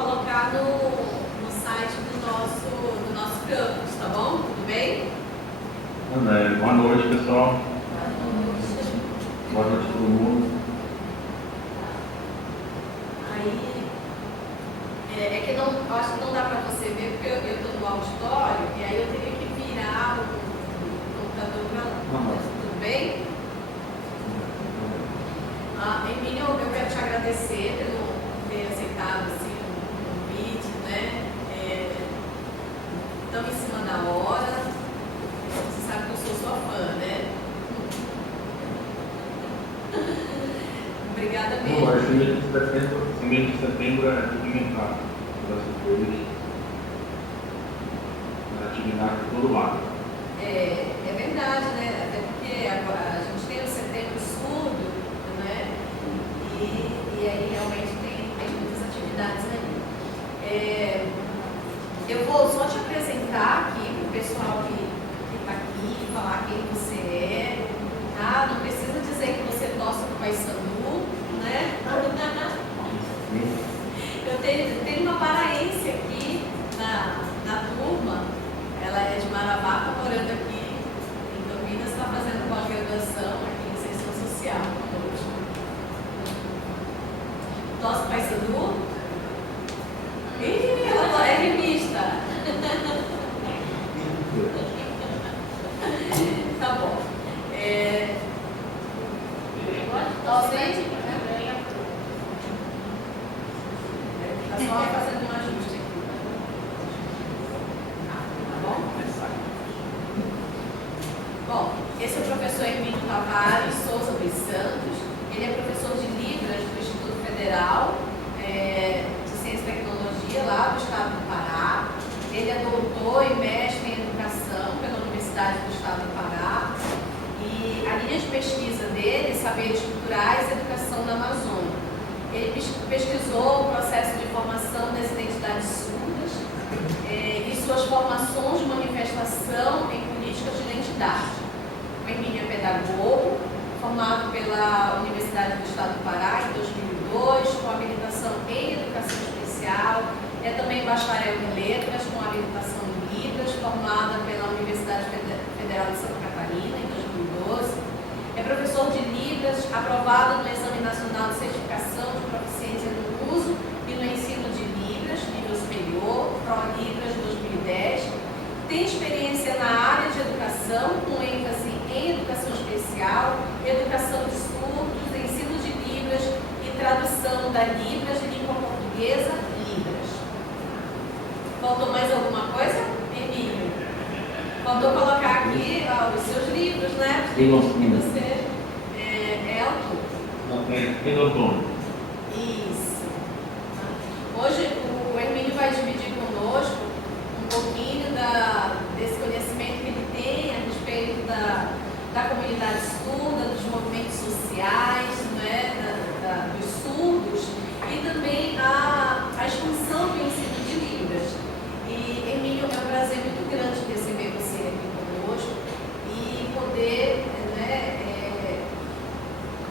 colocar no site do nosso campus, tá bom? Tudo bem? Boa noite, pessoal. Boa noite a todo mundo. Aí, é que não, eu acho que não dá para você ver, porque eu estou no auditório, e aí eu teria que virar o computador para lá. Tudo bem? Emílio, eu quero te agradecer por ter aceitado assim, o convite, né? Estamos em cima da hora. Você sabe que eu sou sua fã, né? Obrigada mesmo. Não, esse mês de setembro é rudimentar das coisas. Atividade por todo lado. É verdade, né? Até porque agora a gente tem o setembro surdo, né? E aí realmente tem muitas atividades aí. Eu vou só te apresentar aqui para o pessoal que está aqui, falar quem você é, tá? Não precisa dizer que você torce para o Paysandu, né? Eu tenho uma paraense aqui na turma, ela é de Marabá, está morando aqui em Campinas, está fazendo pós-graduação aqui em Ciência Social. Torce para o Paysandu? Ih, ela é revista. Tá bom. Tá só fazendo um ajuste aqui. Tá bom? Bom, esse é o professor Emílio Tavares Souza dos Santos. Ele é professor de Libras do Instituto Federal de Ciência e Tecnologia, lá do estado do Pará. Ele é doutor e mestre em educação pela Universidade do Estado do Pará. E a linha de pesquisa dele, Saberes Culturais e Educação da Amazônia. Ele pesquisou o processo de formação das identidades surdas e suas formações de manifestação em políticas de identidade. O Emílio é pedagogo, formado pela Universidade do Estado do Pará em 2002, com habilitação em Educação Especial. É também bacharel em Letras, com habilitação em Libras, formada pela Universidade Federal de Santa Catarina em 2012. É professor de Libras, aprovado no Exame Nacional de Certificação de Proficiência no Uso e no Ensino de Libras, nível superior, ProLibras 2010. Tem experiência na área de educação, com ênfase em educação especial, educação de surdos, ensino de Libras e tradução da Libras de língua portuguesa, Libras. Faltou mais alguma coisa, Emílio? Faltou colocar aqui os seus livros, né? Que você é autor. Quem é autor? Isso. Hoje o Emílio vai dividir conosco um pouquinho desse conhecimento que ele tem a respeito da comunidade surda, dos movimentos sociais, né? Dos surdos e também a expansão do ensino de Libras. E, Emílio, é um prazer muito grande receber você aqui conosco e poder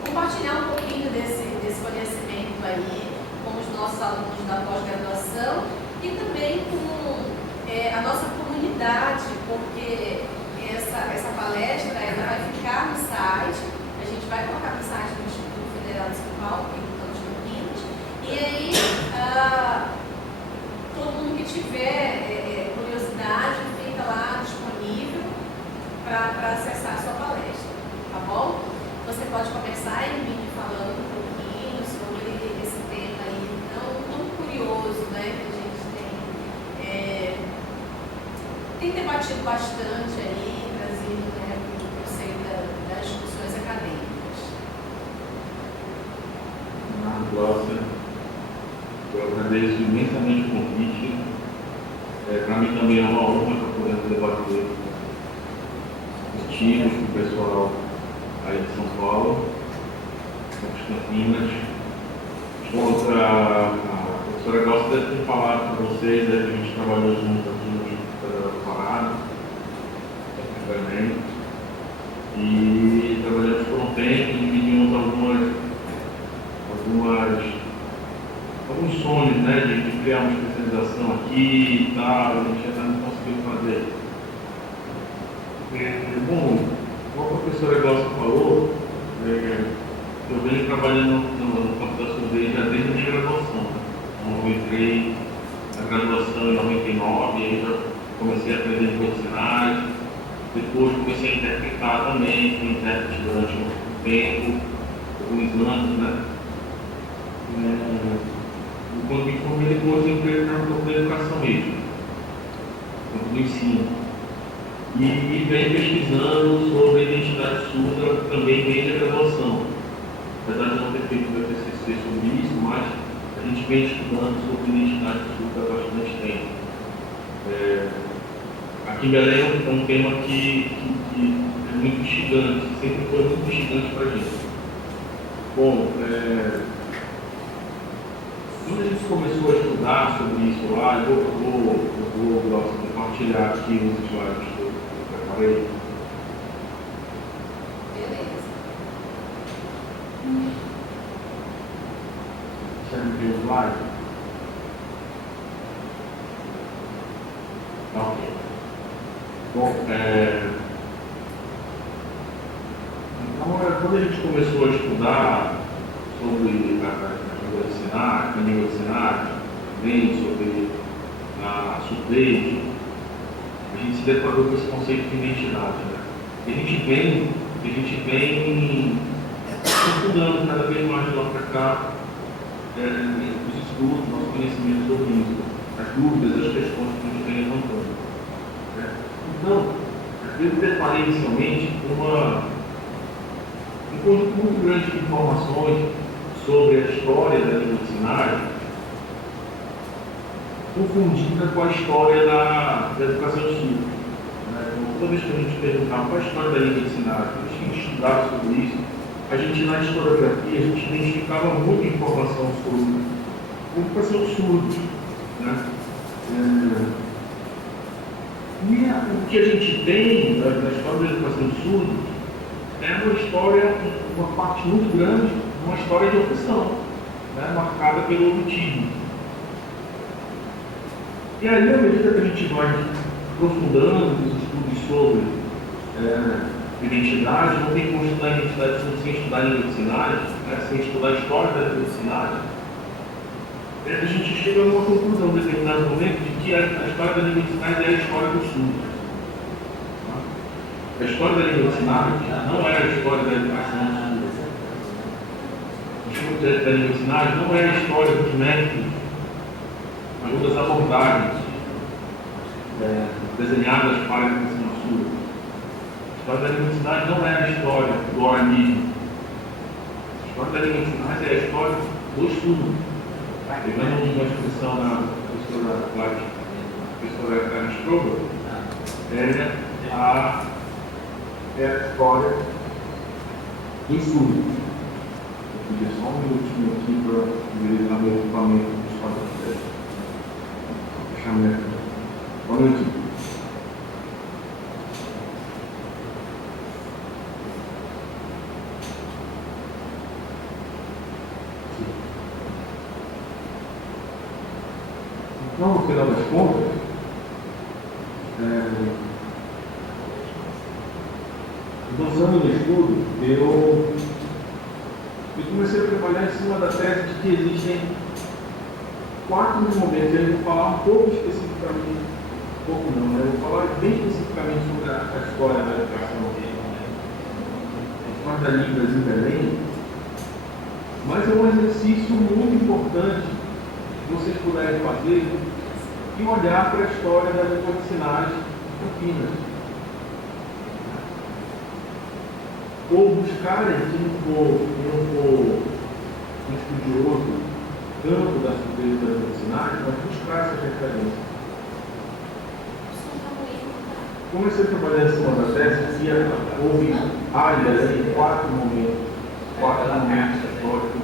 compartilhar um pouquinho desse conhecimento aí com os nossos alunos da pós-graduação e também com a nossa comunidade, porque essa palestra ela vai ficar no site, a gente vai colocar no site do Instituto Federal de São Paulo, aqui no Campus Campinas, e aí todo mundo que tiver curiosidade fica lá disponível para acessar a sua palestra, tá bom? Você pode começar, Emílio, falando um pouquinho sobre esse tema aí tão curioso, né, que a gente tem debatido bastante aí, trazido, né, para o seio das discussões acadêmicas. Eu agradeço imensamente o convite. Para mim também é uma honra para poder debater contigo, com o pessoal aí de São Paulo, de Campinas. A professora gosta de falar com vocês, a gente trabalhou junto aqui no Instituto Federal do Pará, e trabalhamos por um tempo, dividimos algumas alguns sonhos, né, de criar uma especialização aqui e tal, a gente ainda não conseguiu fazer. Bom, como a professora Glaucia falou, eu venho trabalhando no campo da surdez já desde a minha graduação. Então, eu entrei na graduação em 99, aí já comecei a aprender línguas de sinais, depois comecei a interpretar também, fui intérprete durante um tempo, alguns anos, né? Quando me formei depois, eu entrei no campo da educação mesmo, no campo do ensino. E venho pesquisando sobre a identidade surda também desde a graduação. Apesar de não ter feito meu TCC sobre isso, mas a gente vem estudando sobre identidade surda há bastante tempo. Aqui em Belém é um tema que é muito instigante, sempre foi muito instigante para a gente. Bom, quando a gente começou a estudar sobre isso lá, eu vou compartilhar aqui os slides que eu preparei. Deixa eu ver o slide. Ok. Bom, então, quando a gente começou a estudar sobre a língua de sinais, também sobre a surdez, a gente se deparou com esse conceito de identidade, né? E a gente vem estudando cada vez mais de lá para cá os estudos, nosso conhecimento sobre isso, as dúvidas, as questões que a gente vem levantando. Então, eu me deparei inicialmente com um conjunto muito grande de informações sobre a história da língua de sinais, confundida com a história da educação de surdos. Então, toda vez que a gente perguntava qual a história da língua de sinais, a gente estudava sobre isso, a gente na historiografia, a gente identificava muita informação sobre a educação de surdos. Né? E o que a gente tem da história da educação de surdos é uma história, uma parte muito grande, uma história de opressão, né, marcada pelo elitismo. E aí, à medida que a gente vai aprofundando os estudos sobre identidade, não tem como estudar identidade sem estudar a língua de sinais, né, sem estudar a história da língua de sinais, a gente chega a uma conclusão em determinado momento de que a história da língua de sinais é a história do surdo. A história da língua de sinais não é a história da educação do surdo. A história da língua de sinais não é a história dos métodos, mas das abordagens desenhadas para a educação surda. A história da língua de sinais não é a história do oralismo. A história da língua de sinais é a história do surdo. Pegando uma expressão da professora Cláudia, professora Karen Strobel, é a história do surdo. Eu pedi só um minutinho aqui para utilizar meu equipamento de história da fé. Vou fechar minha câmera. Um minutinho. Então, no final das contas, avançando no estudo, eu comecei a trabalhar em cima da tese de que existem 4 momentos. Eu vou falar um pouco especificamente, eu vou falar bem especificamente sobre a história da educação, a história da Libras em Belém, mas é um exercício muito importante que vocês puderem fazer e olhar para a história da língua de sinais de Campinas. Ou buscarem, se não for um estudioso campo da surdez da língua de sinais, mas buscar essas referências. Comecei a trabalhar em cima da tese que houve áreas em 4 momentos históricos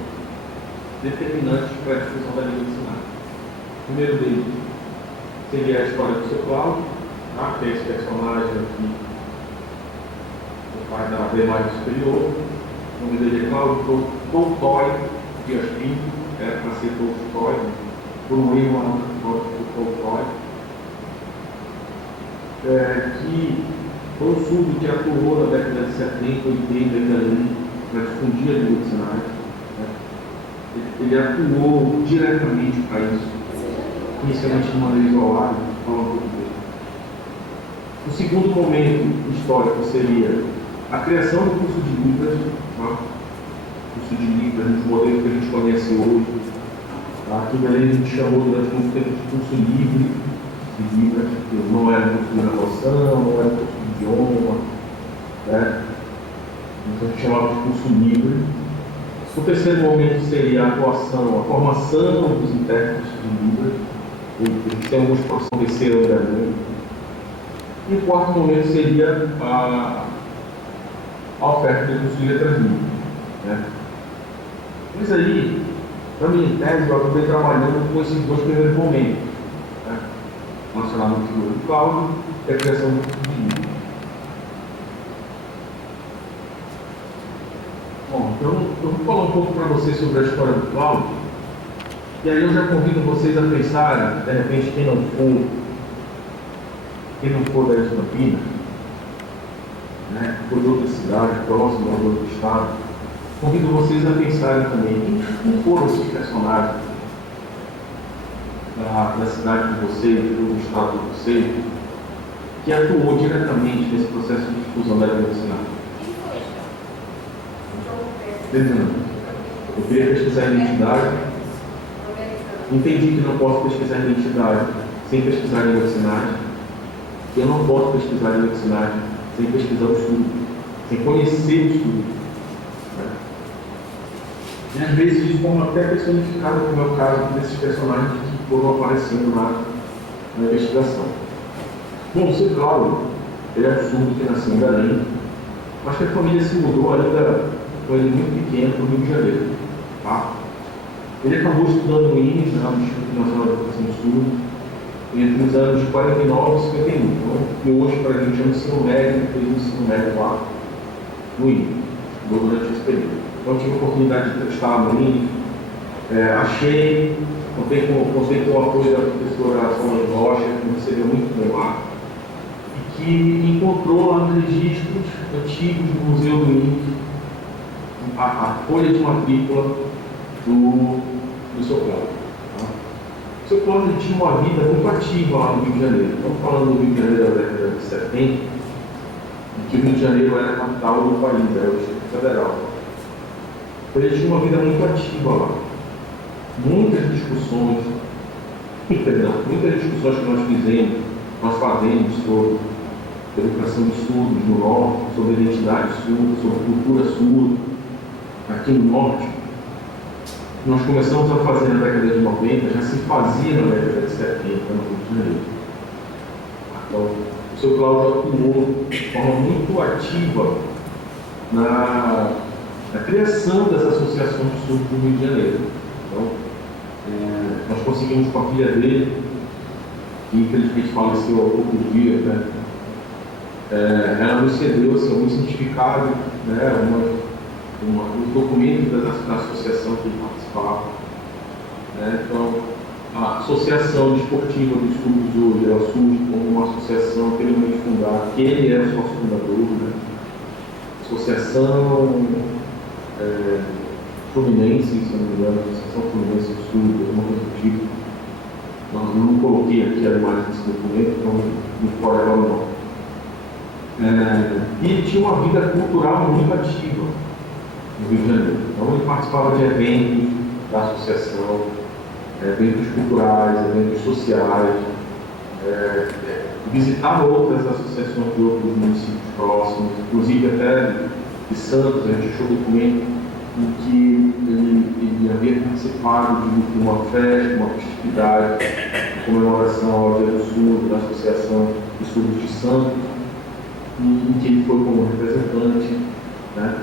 determinantes para a discussão da língua de sinais. O primeiro deles seria a história do seu Cláudio, que é esse personagem aqui, o pai da imagem superior. O nome dele é Cláudio Tolstói Dias Pinto. era para ser Tolstói, por um erro do Tolstói, que foi um surdo que atuou na década de 70, 80 ainda ali, para difundir a língua dicionária. Ele atuou diretamente para isso, inicialmente de maneira isolada, falando português. O segundo momento histórico seria a criação do curso de Libras, tá? Curso de Libras, no modelo que a gente conhece hoje. Tá? Aqui em Belém a gente chamou durante muito tempo de curso livre de Libras, que não era curso de graduação, não era curso de idioma, né? Então a gente chamava de curso livre. O terceiro momento seria a atuação, a formação dos intérpretes de Libras. Eles têm alguns professores que cresceram grande. E o quarto momento seria a oferta do curso de letras livres, né? Mas aí, na minha tese, eu acabei trabalhando com esses dois primeiros momentos, né? Relacionado à figura do Cláudio e a criação do curso de livros. Bom, então eu vou falar um pouco para vocês sobre a história do Cláudio, e aí eu já convido vocês a pensarem, de repente, quem não for da Campinas, né, for de outra cidade, próximo ou de outro estado, convido vocês a pensarem também quem foram esses personagens da cidade de vocês, do estado de vocês, que atuou diretamente nesse processo de difusão da língua dicionária. Eu queria pesquisar a identidade. Entendi que não posso pesquisar a identidade sem pesquisar a língua dicionária. Eu não posso pesquisar a língua dicionária sem pesquisar o estudo, sem conhecer o estudo. E às vezes de forma até personificada, como é o caso desses personagens que foram aparecendo na investigação. Bom, o seu Cláudio, ele é um surdo que nasceu em Belém, mas que a família se mudou ainda com ele muito pequeno para o Rio de Janeiro. Tá? Ele acabou estudando no INES, no Instituto Nacional de Educação do Surdo, entre os anos de 49 e 51. Então, que hoje, para a gente, é um ensino médio, fez um ensino médio lá no INES, durante esse período. Então, eu tive a oportunidade de estar no INES, achei, contei com o apoio da professora Solange Rocha, que me recebeu muito bem lá, e que encontrou lá nos registros antigos do Museu do INES a folha de matrícula do seu Cláudio. Tá? O seu Cláudio tinha uma vida muito ativa lá no Rio de Janeiro. Estamos falando do Rio de Janeiro da década de 70, em que o Rio de Janeiro era a capital do país, era o Distrito Federal. Então, ele tinha uma vida muito ativa lá. Muitas discussões que nós fizemos, nós fazemos sobre educação de surdos no norte, sobre identidade surda, sobre cultura surda, aqui no norte, nós começamos a fazer na década de 90, já se fazia na década de 70 no Rio de Janeiro. Então, o seu Cláudio atuou de forma muito ativa na criação das associações de surdos do Rio de Janeiro. Então, nós conseguimos com a filha dele, que infelizmente faleceu há poucos dias, né? Ela nos cedeu assim, algum certificado, né? Os documentos da associação que ele participava. Né? Então, a Associação Desportiva dos Surdos hoje, ela surge como uma associação anteriormente fundada, que ele é o sócio fundador, né? Associação Fluminense, se não me engano, Associação Fluminense dos Surdos, alguma coisa do tipo. Eu não coloquei aqui a imagem desse documento, então não pode agora não. E ele tinha uma vida cultural muito ativa no Rio de Janeiro. Então ele participava de eventos da associação, eventos culturais, eventos sociais, visitava outras associações de outros municípios próximos, inclusive até de Santos. A gente achou documento em que ele havia participado de uma festa, uma festividade de comemoração ao Dia do Surdo, da Associação de Surdos de Santos, em que ele foi como representante, né?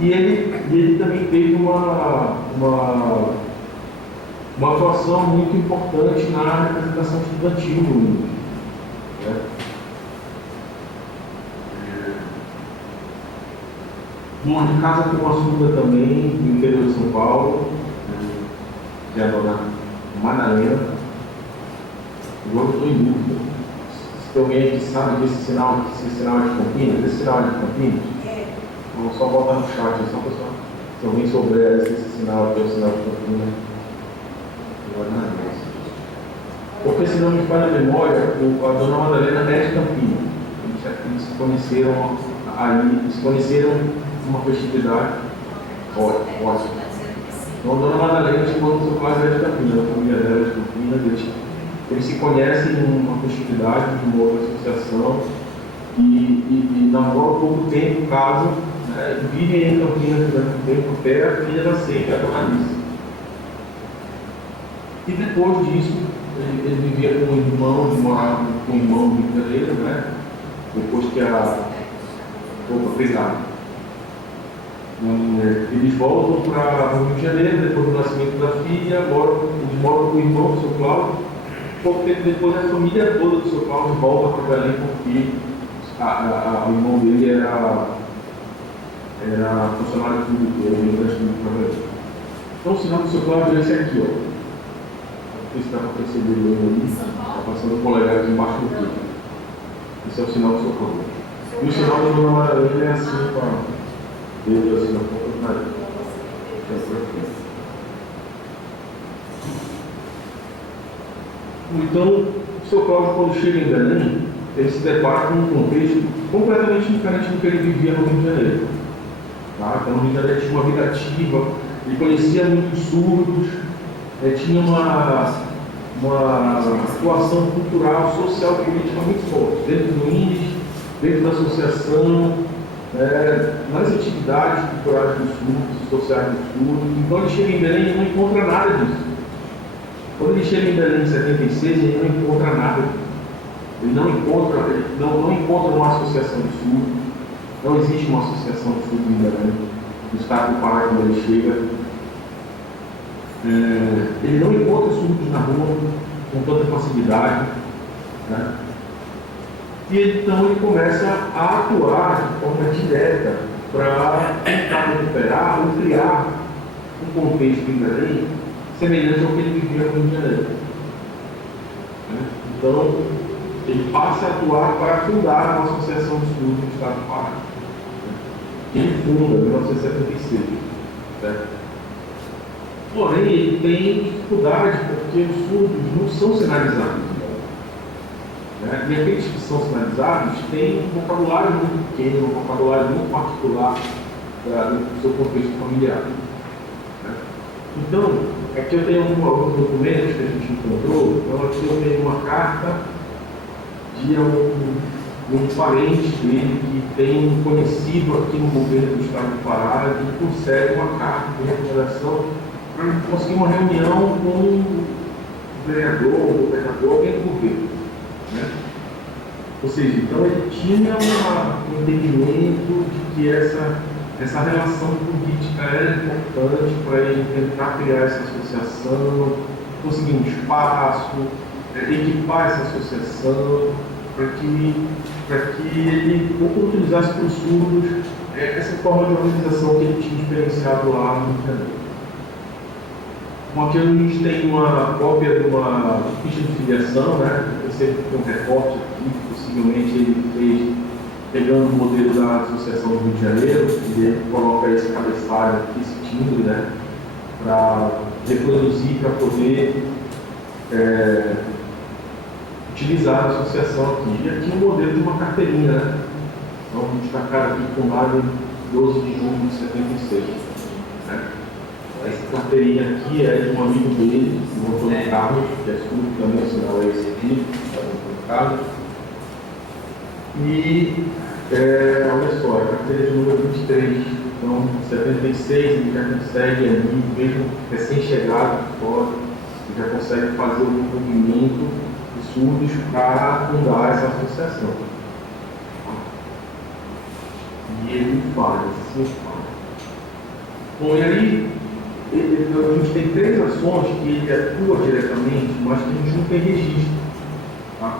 E ele também teve uma atuação muito importante na representação estudantil no mundo. Né? Bom, de casa com uma surda também, no interior de São Paulo, que é a dona Madalena. Agora eu estou em dúvida. Se tem alguém que sabe que esse sinal é de Campinas, esse sinal é de Campinas? Vamos só botar no chat, só pessoal. Se alguém souber se esse sinal aqui é o sinal de Campinas. Porque se não me falha a memória, a dona Madalena é de Campinas. Eles se conheceram aí, eles se conheceram numa festividade. Ótimo. Então a dona Madalena chegou no seu pai é de Campinas, a família dela é de Campinas. Eles se conhecem numa festividade de uma outra associação e namoram pouco tempo, casam, né, vivem em Campinas durante um tempo até a filha nascer, que é a dona Alice. E depois disso, ele vivia com o irmão, ele morava com o irmão do Rio de Janeiro, né? Depois que eles voltam para o Rio de Janeiro, depois do nascimento da filha, agora eles moram com o irmão do seu Cláudio. Pouco tempo depois, a família toda do seu Cláudio volta para Belém, porque o irmão dele era funcionário público, ele veio para Belém. Então, o sinal do seu Cláudio é esse aqui, ó. Não sei se dá para perceber ele ali, está passando o polegar aqui embaixo do peito. Esse é o sinal do seu Cláudio. E o sinal da dona Madalena é assim, com a dedo assim na ponta do nariz. Então, o seu Cláudio, quando chega em Belém, ele se depara com um contexto completamente diferente do que ele vivia no Rio de Janeiro. Tá? Então, no Rio de Janeiro tinha uma vida ativa, ele conhecia muitos surdos, tinha uma atuação cultural, social, política muito forte, dentro do índice, dentro da associação, nas atividades culturais dos surdos, sociais dos surdos. Então, ele chega em Belém e não encontra nada disso. Quando ele chega em Belém em 76, ele não encontra nada. Ele não encontra uma associação de surdos. Não existe uma associação de surdos em Belém. No estado do Pará, quando ele chega, ele não encontra surdos na rua com tanta facilidade. Né? E então ele começa a atuar de forma direta para tentar recuperar ou criar um contexto em Belém semelhante ao que ele vivia no Rio de Janeiro. Então, ele passa a atuar para fundar uma associação de surdos no estado do Pará. Ele funda em 1976. Certo? Porém, ele tem dificuldade porque os surdos não são sinalizados. Né? E aqueles que são sinalizados têm um vocabulário muito pequeno, um vocabulário muito particular do seu contexto familiar. Né? Então, aqui eu tenho alguns documentos que a gente encontrou. Então, aqui eu tenho uma carta de um parente dele que tem um conhecido aqui no governo do estado do Pará, que concede uma carta de recomendação para conseguir uma reunião com o vereador, o governador, alguém do governo. Né? Ou seja, então ele tinha um entendimento de que essa relação política era importante para ele tentar criar essa associação, conseguir um espaço, equipar essa associação, para que ele oportunizasse para os surdos essa forma de organização que ele tinha experienciado lá no Rio de Janeiro. Aqui a gente tem uma cópia de uma ficha de filiação, né? Eu sempre tenho um recorte aqui, possivelmente ele fez pegando o modelo da Associação do Rio de Janeiro, e ele coloca esse cabeçalho aqui, esse timbre, né? Para reproduzir, para poder utilizar a associação aqui. E aqui o modelo de uma carteirinha, né? Então, destacado aqui, fundado em 12 de junho de 76. Né? Essa carteirinha aqui é de um amigo dele, do Antônio Carlos, que é surdo também, o sinal é esse aqui, do Antônio Carlos. E, olha só, a carteira de número 23, então, 76, ele já consegue ali, mesmo recém-chegado de fora, ele já consegue fazer o movimento de surdos para fundar essa associação. E ele faz, assim faz. Bom, e aí, a gente tem 3 ações que ele atua diretamente, mas que a gente não tem registro. Tá?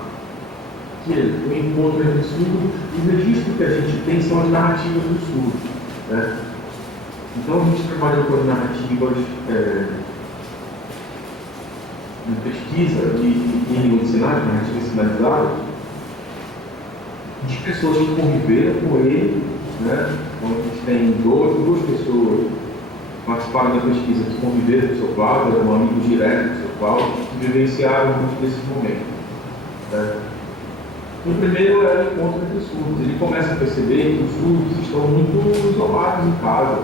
Que é o encontro entre surdos, e o registro que a gente tem são as narrativas dos surdos. Né? Então a gente trabalhou com as narrativas de pesquisa em língua de sinais, narrativa sinalizada, de pessoas que conviveram com ele, né? Então, a gente tem duas pessoas que participaram da pesquisa que conviveram com o seu Cláudio, eram amigos diretos do seu Cláudio, que vivenciaram muitos desses momentos. Né? No primeiro é o encontro entre os surdos. Ele começa a perceber que os surdos estão muito isolados em casa.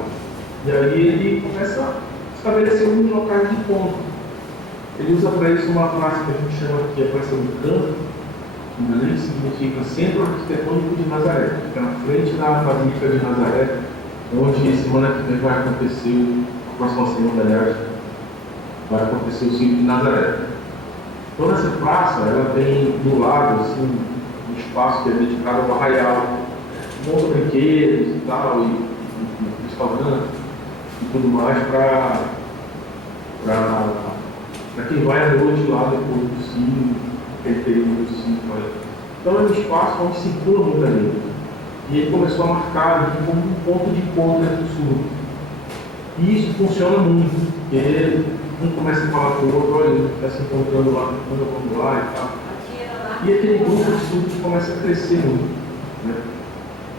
E aí ele começa a estabelecer um locais de encontro. Ele usa para isso uma frase que a gente chama aqui a Praça do Canto, que nem significa Centro Arquitetônico de Nazaré, fica na frente da Basílica de Nazaré, onde semana que vem vai acontecer, a próxima semana, aliás, vai acontecer o Círculo de Nazaré. Então, essa praça, ela tem do lado, assim, um espaço que é dedicado ao arraial, monta brinquedos e tal, e restaurantes e tudo mais para quem vai à noite lá depois do sino, aquele período do sino. Então é um espaço onde circula muita gente. E ele começou a marcar aqui como um ponto de encontro entre os surdos. E isso funciona muito, porque um começa a falar com o outro, olha, ele está se encontrando lá, vamos lá e tal. E aquele grupo de surdos começa a crescer muito. Né?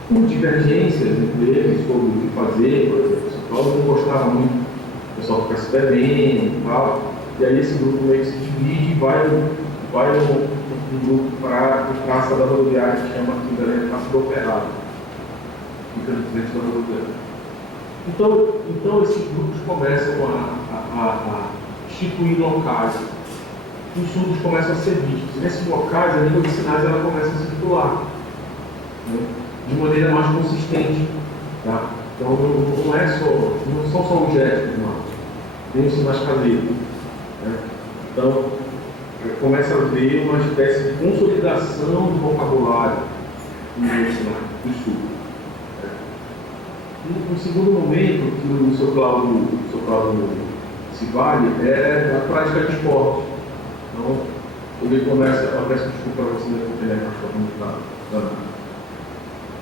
Por divergências entre eles sobre o que fazer, por exemplo, o Paulo não gostava muito, o pessoal fica se bebendo e tal. E aí esse grupo meio que se divide e vai um grupo para a praça da rodoviária, que chama aqui da Praça do Operário. Fica na frente da rodoviária. Então esses grupos começam a instituir locais. Os surdos começam a ser vistos. E nesses locais, a língua de sinais ela começa a circular, né, de maneira mais consistente. Tá? Então não são só objetos, não. Tem os sinais caseiros. Né? Então, começa a haver uma espécie de consolidação do vocabulário do surdo. No segundo momento, que o seu Cláudio se vale, é a prática de esporte. Então, ele começa, eu peço desculpa para você,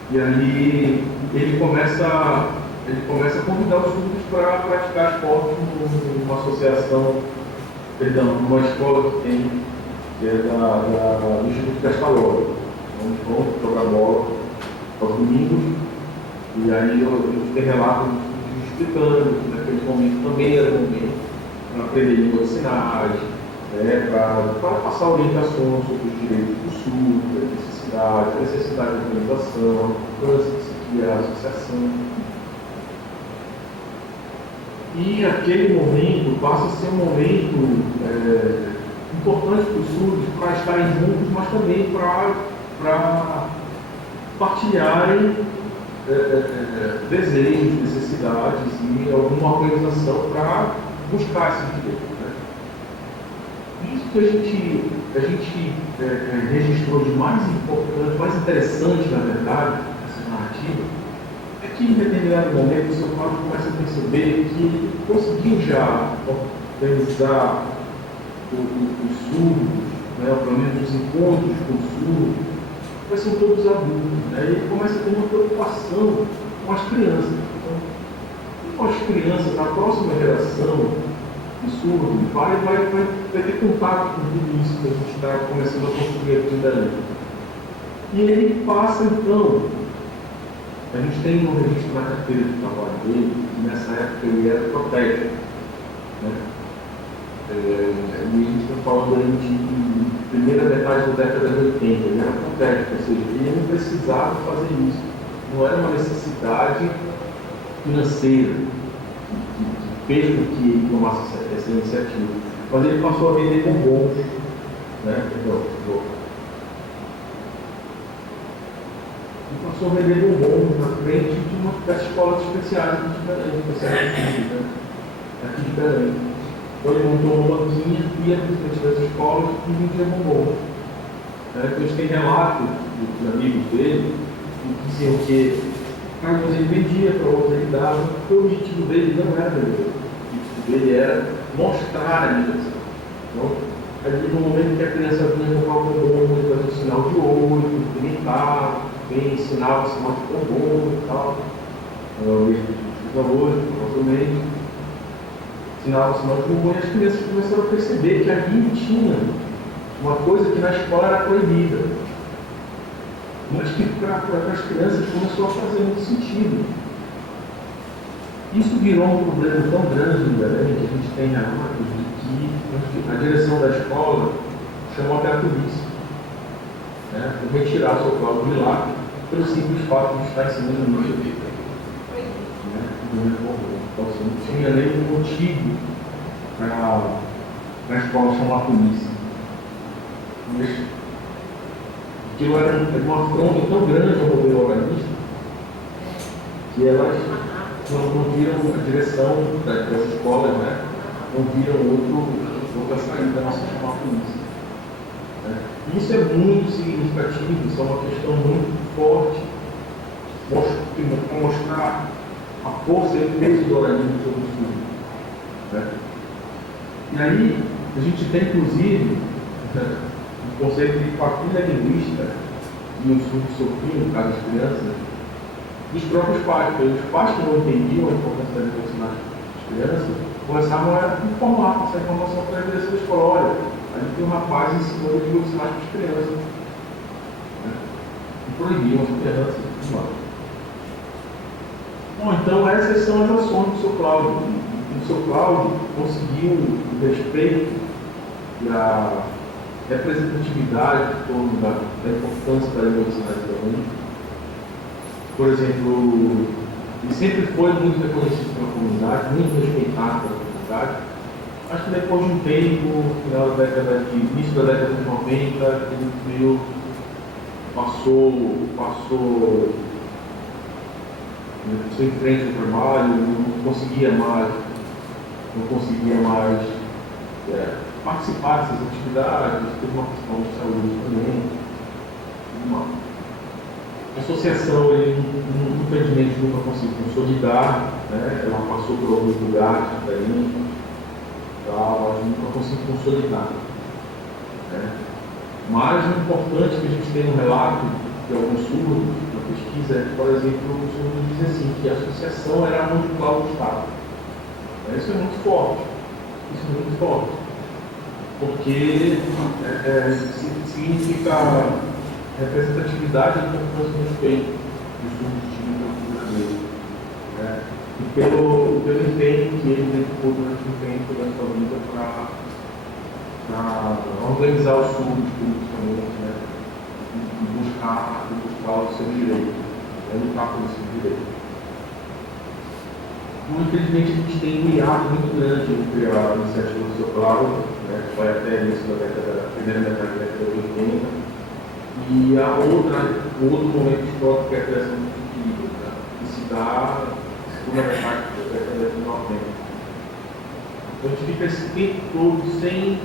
e aí ele começa a convidar os surdos para praticar esporte numa associação, numa escola que tem, que é do Instituto Pestalozzi. Então, vão jogar bola aos domingos, e aí a gente tem relatos de explicando que naquele momento também era um momento para aprender língua de sinais, né, para passar orientações sobre os direitos do surdo, a necessidade de organização, a importância de seguir a associação. E aquele momento passa a ser um momento importante para os surdos para estarem juntos, mas também para partilharem desejos, necessidades e alguma organização para buscar esse direito. Né? Isso que a gente registrou de mais importante, mais interessante, na verdade, nessa narrativa, é que em determinado momento o seu Cláudio começa a perceber que ele conseguiu já organizar os surdos, né, pelo menos os encontros com os surdos, mas são todos adultos. Né? E ele começa a ter uma preocupação com as crianças. Então, com as crianças, a próxima geração de surdos vai ter contato com tudo isso que a gente está começando a construir aqui dali. E ele passa, então, a gente tem um registro na carteira de trabalho dele, e nessa época ele era protético. Né? E a gente está falando aí de primeira metade da década de 80, ele era protético, ou seja, ele não precisava fazer isso. Não era uma necessidade financeira que fez com que ele tomasse essa iniciativa. Mas ele passou a vender bombons. Né? Ele passou a vender bombons na frente de uma das escolas especiais aqui de Belém, aqui de Belém. Então ele montou uma banquinha e ia para frente das escolas e vendia bombons. Então a gente tem relatos dos amigos dele que diziam que alguns ele vendia, para outros ele dava, porque o objetivo dele não era vender. O objetivo dele era mostrar a diversão. Então, ali no momento que a criança vinha com o bombom, ele fazia um sinal de olho, cumprimentava, ensinava o sinal de bombom e tal. Os avós, provavelmente. sinal de bumbum, e as crianças começaram a perceber que ali tinha uma coisa que na escola era proibida, mas que para as crianças começou a fazer muito sentido. Isso virou um problema tão grande no Belém, que a gente tem relatos de que a direção da escola chamou até a polícia, né, para retirar o seu Cláudio de lá, pelo simples fato de estar ensinando a noite vida. Então, assim, não tinha nenhum motivo para a escola chamar a polícia. Mas aquilo era uma afronta tão grande ao governo organista que elas não viram a direção das escolas, né? Não viram outra saída a não ser chamar a polícia. Né? Isso é muito significativo, isso é uma questão muito forte para mostrar a força e o peso do organismo sobre o estudo. Né? E aí, a gente tem, inclusive, o conceito de partilha linguística e o estudo sofrido, no caso das crianças, dos próprios pais, porque os pais que não entendiam a importância da língua de sinais das crianças começavam a informar, passar informação para a direção da escola. Olha, a gente tem um rapaz ensinando a língua de sinais para as crianças. Né? E proibiam as crianças e tudo mais. Bom, então essas são as ações do seu Cláudio. O seu Cláudio conseguiu o respeito e a representatividade de torno da importância da língua de sinais também. Por exemplo, ele sempre foi muito reconhecido pela comunidade, muito respeitado pela comunidade. Acho que depois de um tempo, no início da década de 90, ele veio, passou em frente ao trabalho, não conseguia mais participar dessas atividades, teve uma questão de saúde também. A associação, infelizmente, nunca conseguiu consolidar, né? Ela passou por alguns lugares diferentes, mas nunca conseguiu consolidar. Né? Mas o importante que a gente tem no relato de alguns surdos, na pesquisa, é que, por exemplo, os surdos dizem assim, que a associação era onde o Cláudio estava. Isso é muito forte. Porque significa representatividade e importância do respeito dos surdos de cultura dele. Né? E pelo empenho que ele dedicou durante o tempo da sua vida para organizar os surdos politicamente, né? E buscar o seu direito, lutar pelo seu direito. Infelizmente, a gente tem um hiato muito grande entre a iniciativa do seu Cláudio, né, que vai até o início da primeira metade da década de 80, e o outro momento histórico que é a criação dos livros, né, que se dá na segunda metade da década de 90. Então, a gente fica esse tempo todo sem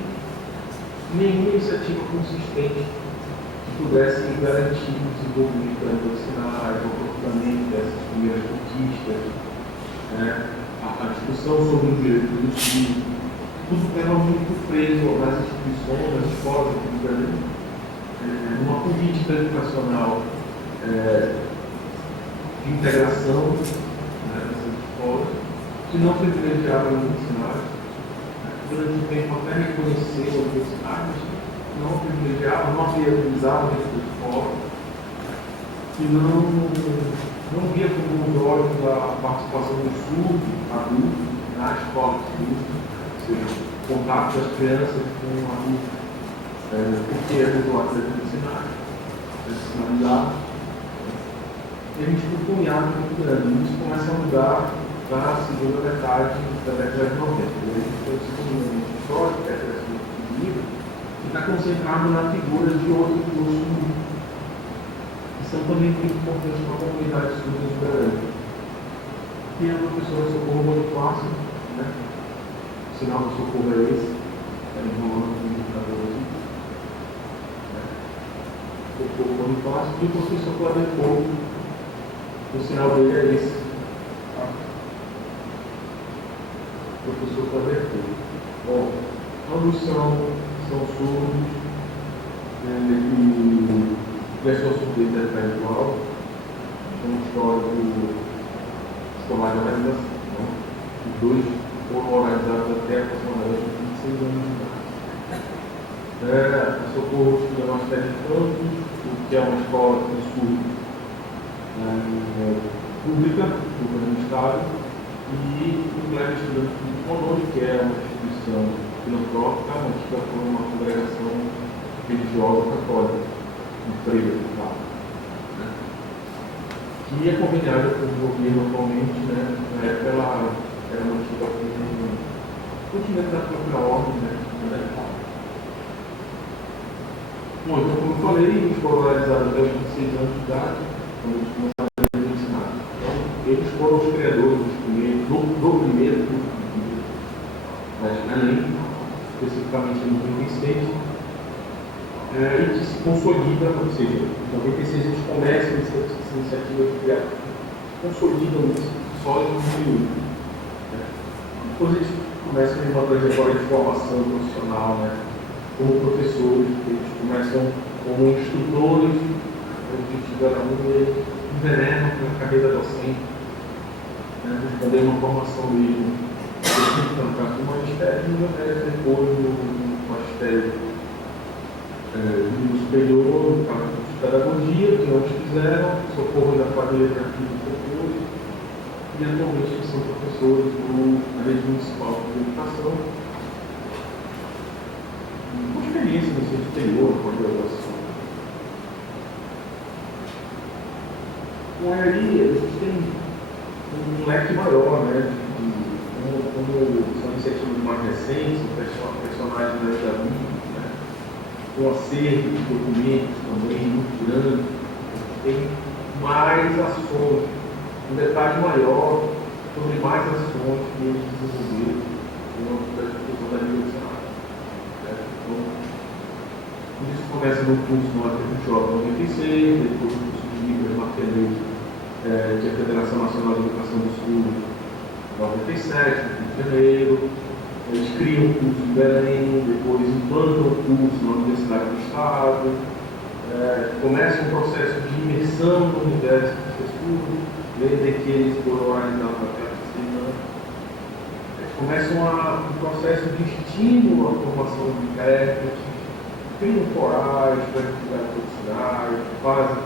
nenhuma iniciativa consistente que pudesse garantir o desenvolvimento da língua de sinais, o aprofundamento dessas primeiras conquistas. Né? A discussão sobre o direito do estudo, tudo estava muito preso nas instituições, nas escolas aqui no Brasil, numa política educacional de integração, né, dessas escolas, que não privilegiava os sinais. Durante um tempo até reconheceu as universidades, não privilegiava, não viabilizava dentro da escola, que não via como os olhos a participação do surdo adulto na escola de surdo, ou seja, o contato das crianças com o adulto, porque é usuário de sinais, sinalizado. E a gente ficou um hiato muito grande. E isso começa a mudar na segunda metade da década de 90. E a gente tem o segundo momento histórico, que é a criação do livro, que está concentrado na figura de outros surdos, são também muito importantes para a comunidade surda do Brasil. E a professora Socorro Bonifácio, né? O sinal do Socorro é esse, enrolando o indicador aqui. Socorro Bonifácio, e o professor Cláudio Fogo, o sinal dele é esse. Tá? Professor Cláudio Fogo. Bom, ambos são surdos, e a sua surdez é intelectual, um histórico escolar de organização. Os dois foram organizados até aproximadamente 26 anos de idade. A Socorro estuda na Universidade de Campos, que é uma escola de estudo pública do governo do Estado, e o Cleber estuda no Instituto Conosco, que é uma instituição filantrópica, mantida por uma congregação religiosa católica, de freira, que é conveniada com o governo atualmente, né? Na época ela era mantida com continente da própria ordem, né? Bom, então, como eu falei, eles foram realizados até os 26 anos de idade, quando eles começaram a ensinar. Então, eles foram os criadores do primeiro curso de Bíblia, mas além, especificamente em 96, e que se consolida, ou seja, em 96 eles começam essa iniciativa de criar, consolidam isso só em 2001. Depois eles começam uma trajetória de formação profissional, né? Como professores, eles começam como instrutores, o objetivo era envenenam a carreira docente, né? Responder uma formação mesmo, tanto no magistério e depois no magistério no superior, no caso de pedagogia, que eles fizeram, Socorro da família aqui do Socorro, e atualmente são professores na rede municipal de educação, com experiência no ensino superior, com a graduação. Com a ERI, a gente tem um leque maior, né, como são iniciativas mais recentes, personagens da vida, um acervo de documentos também muito grande, tem mais ações, um detalhe maior sobre mais ações que eles desenvolveram no âmbito da discussão da Bíblia do Senado. Então, isso começa no curso no ATFJ 96, depois no curso de Bíblia Marquenês, que é a Federação Nacional de Educação do Sul, 97, no Rio de Janeiro. Eles criam o curso em Belém, depois implantam o curso na Universidade do Estado, começa um processo de imersão no universo do estudo, desde que eles foram organizados até a semana. Eles começam um processo de estímulo à formação de intérpretes, criam corais, atividades profissionais, fazem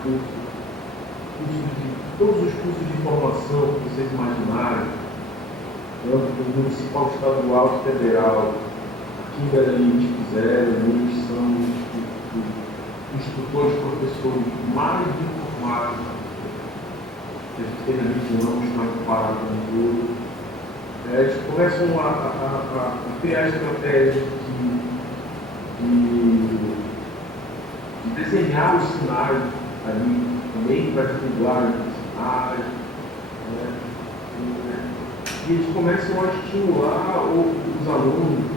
todos os cursos de formação que vocês imaginarem, tanto do municipal, estadual e federal. Aqui em Belém eles fizeram, eles são instrutores, professores mais informados que a gente tem na região, mais comparado com o todo. Eles começam a criar estratégias de desenhar os sinais ali, também para divulgar os sinais. E eles começam a estimular os alunos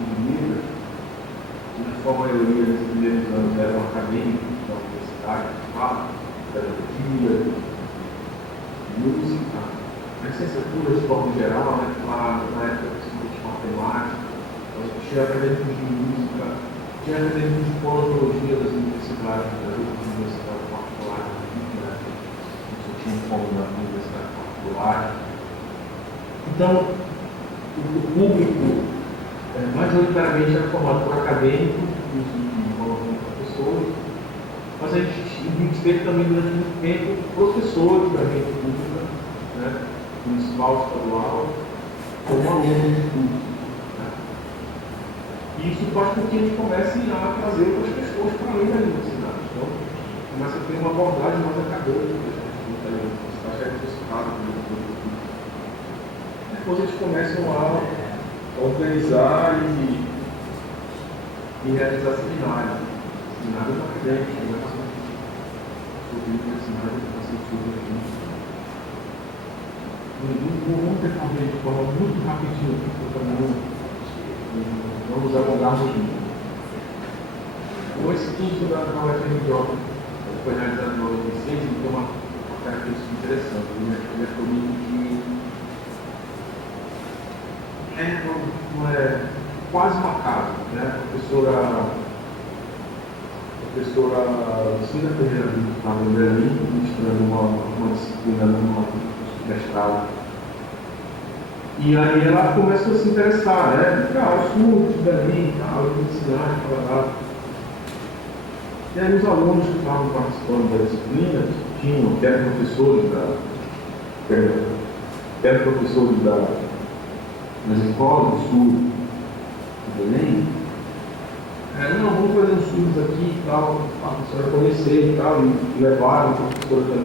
de Bíblia, que na sua maioria nesses primeiros anos eram acadêmicos da universidade, pedagogia, música, licenciatura de forma geral, né? Na época principalmente matemática, tinha acadêmicos de música, tinha acadêmicos de psicologia das universidades, das outras universidades particulares, né? Isso tinha como na universidade particular. Então, o público majoritariamente era formado por acadêmicos e professores, mas a gente teve também durante muito tempo professores da rede pública, né, municipal, estadual, como alunos de curso. Né? E isso faz com que eles comecem a trazer outras pessoas para além da universidade. Então, começa a ter uma abordagem mais acadêmica, está certificado. Depois eles começam a organizar e realizar seminários acadêmicos, seminários de educação sobre vamos tentar ver de forma muito rapidinho aqui, para não nos alongar muito. Então, esse curso da UFRJ foi realizado em 2006 e tem uma característica interessante. Ele é político não é quase uma casa, né? A professora Cida Ferreira estava em Berlim, ministrando uma disciplina numa mestrado E aí ela começou a se interessar, né? Os surdos dali, tal, ensinar, tal. E aí os alunos que estavam participando da disciplina, que eram professores das escolas do sul do Belém, não, vamos fazer uns surdos aqui e tal, a professora conhecer e tal, e levaram o professor também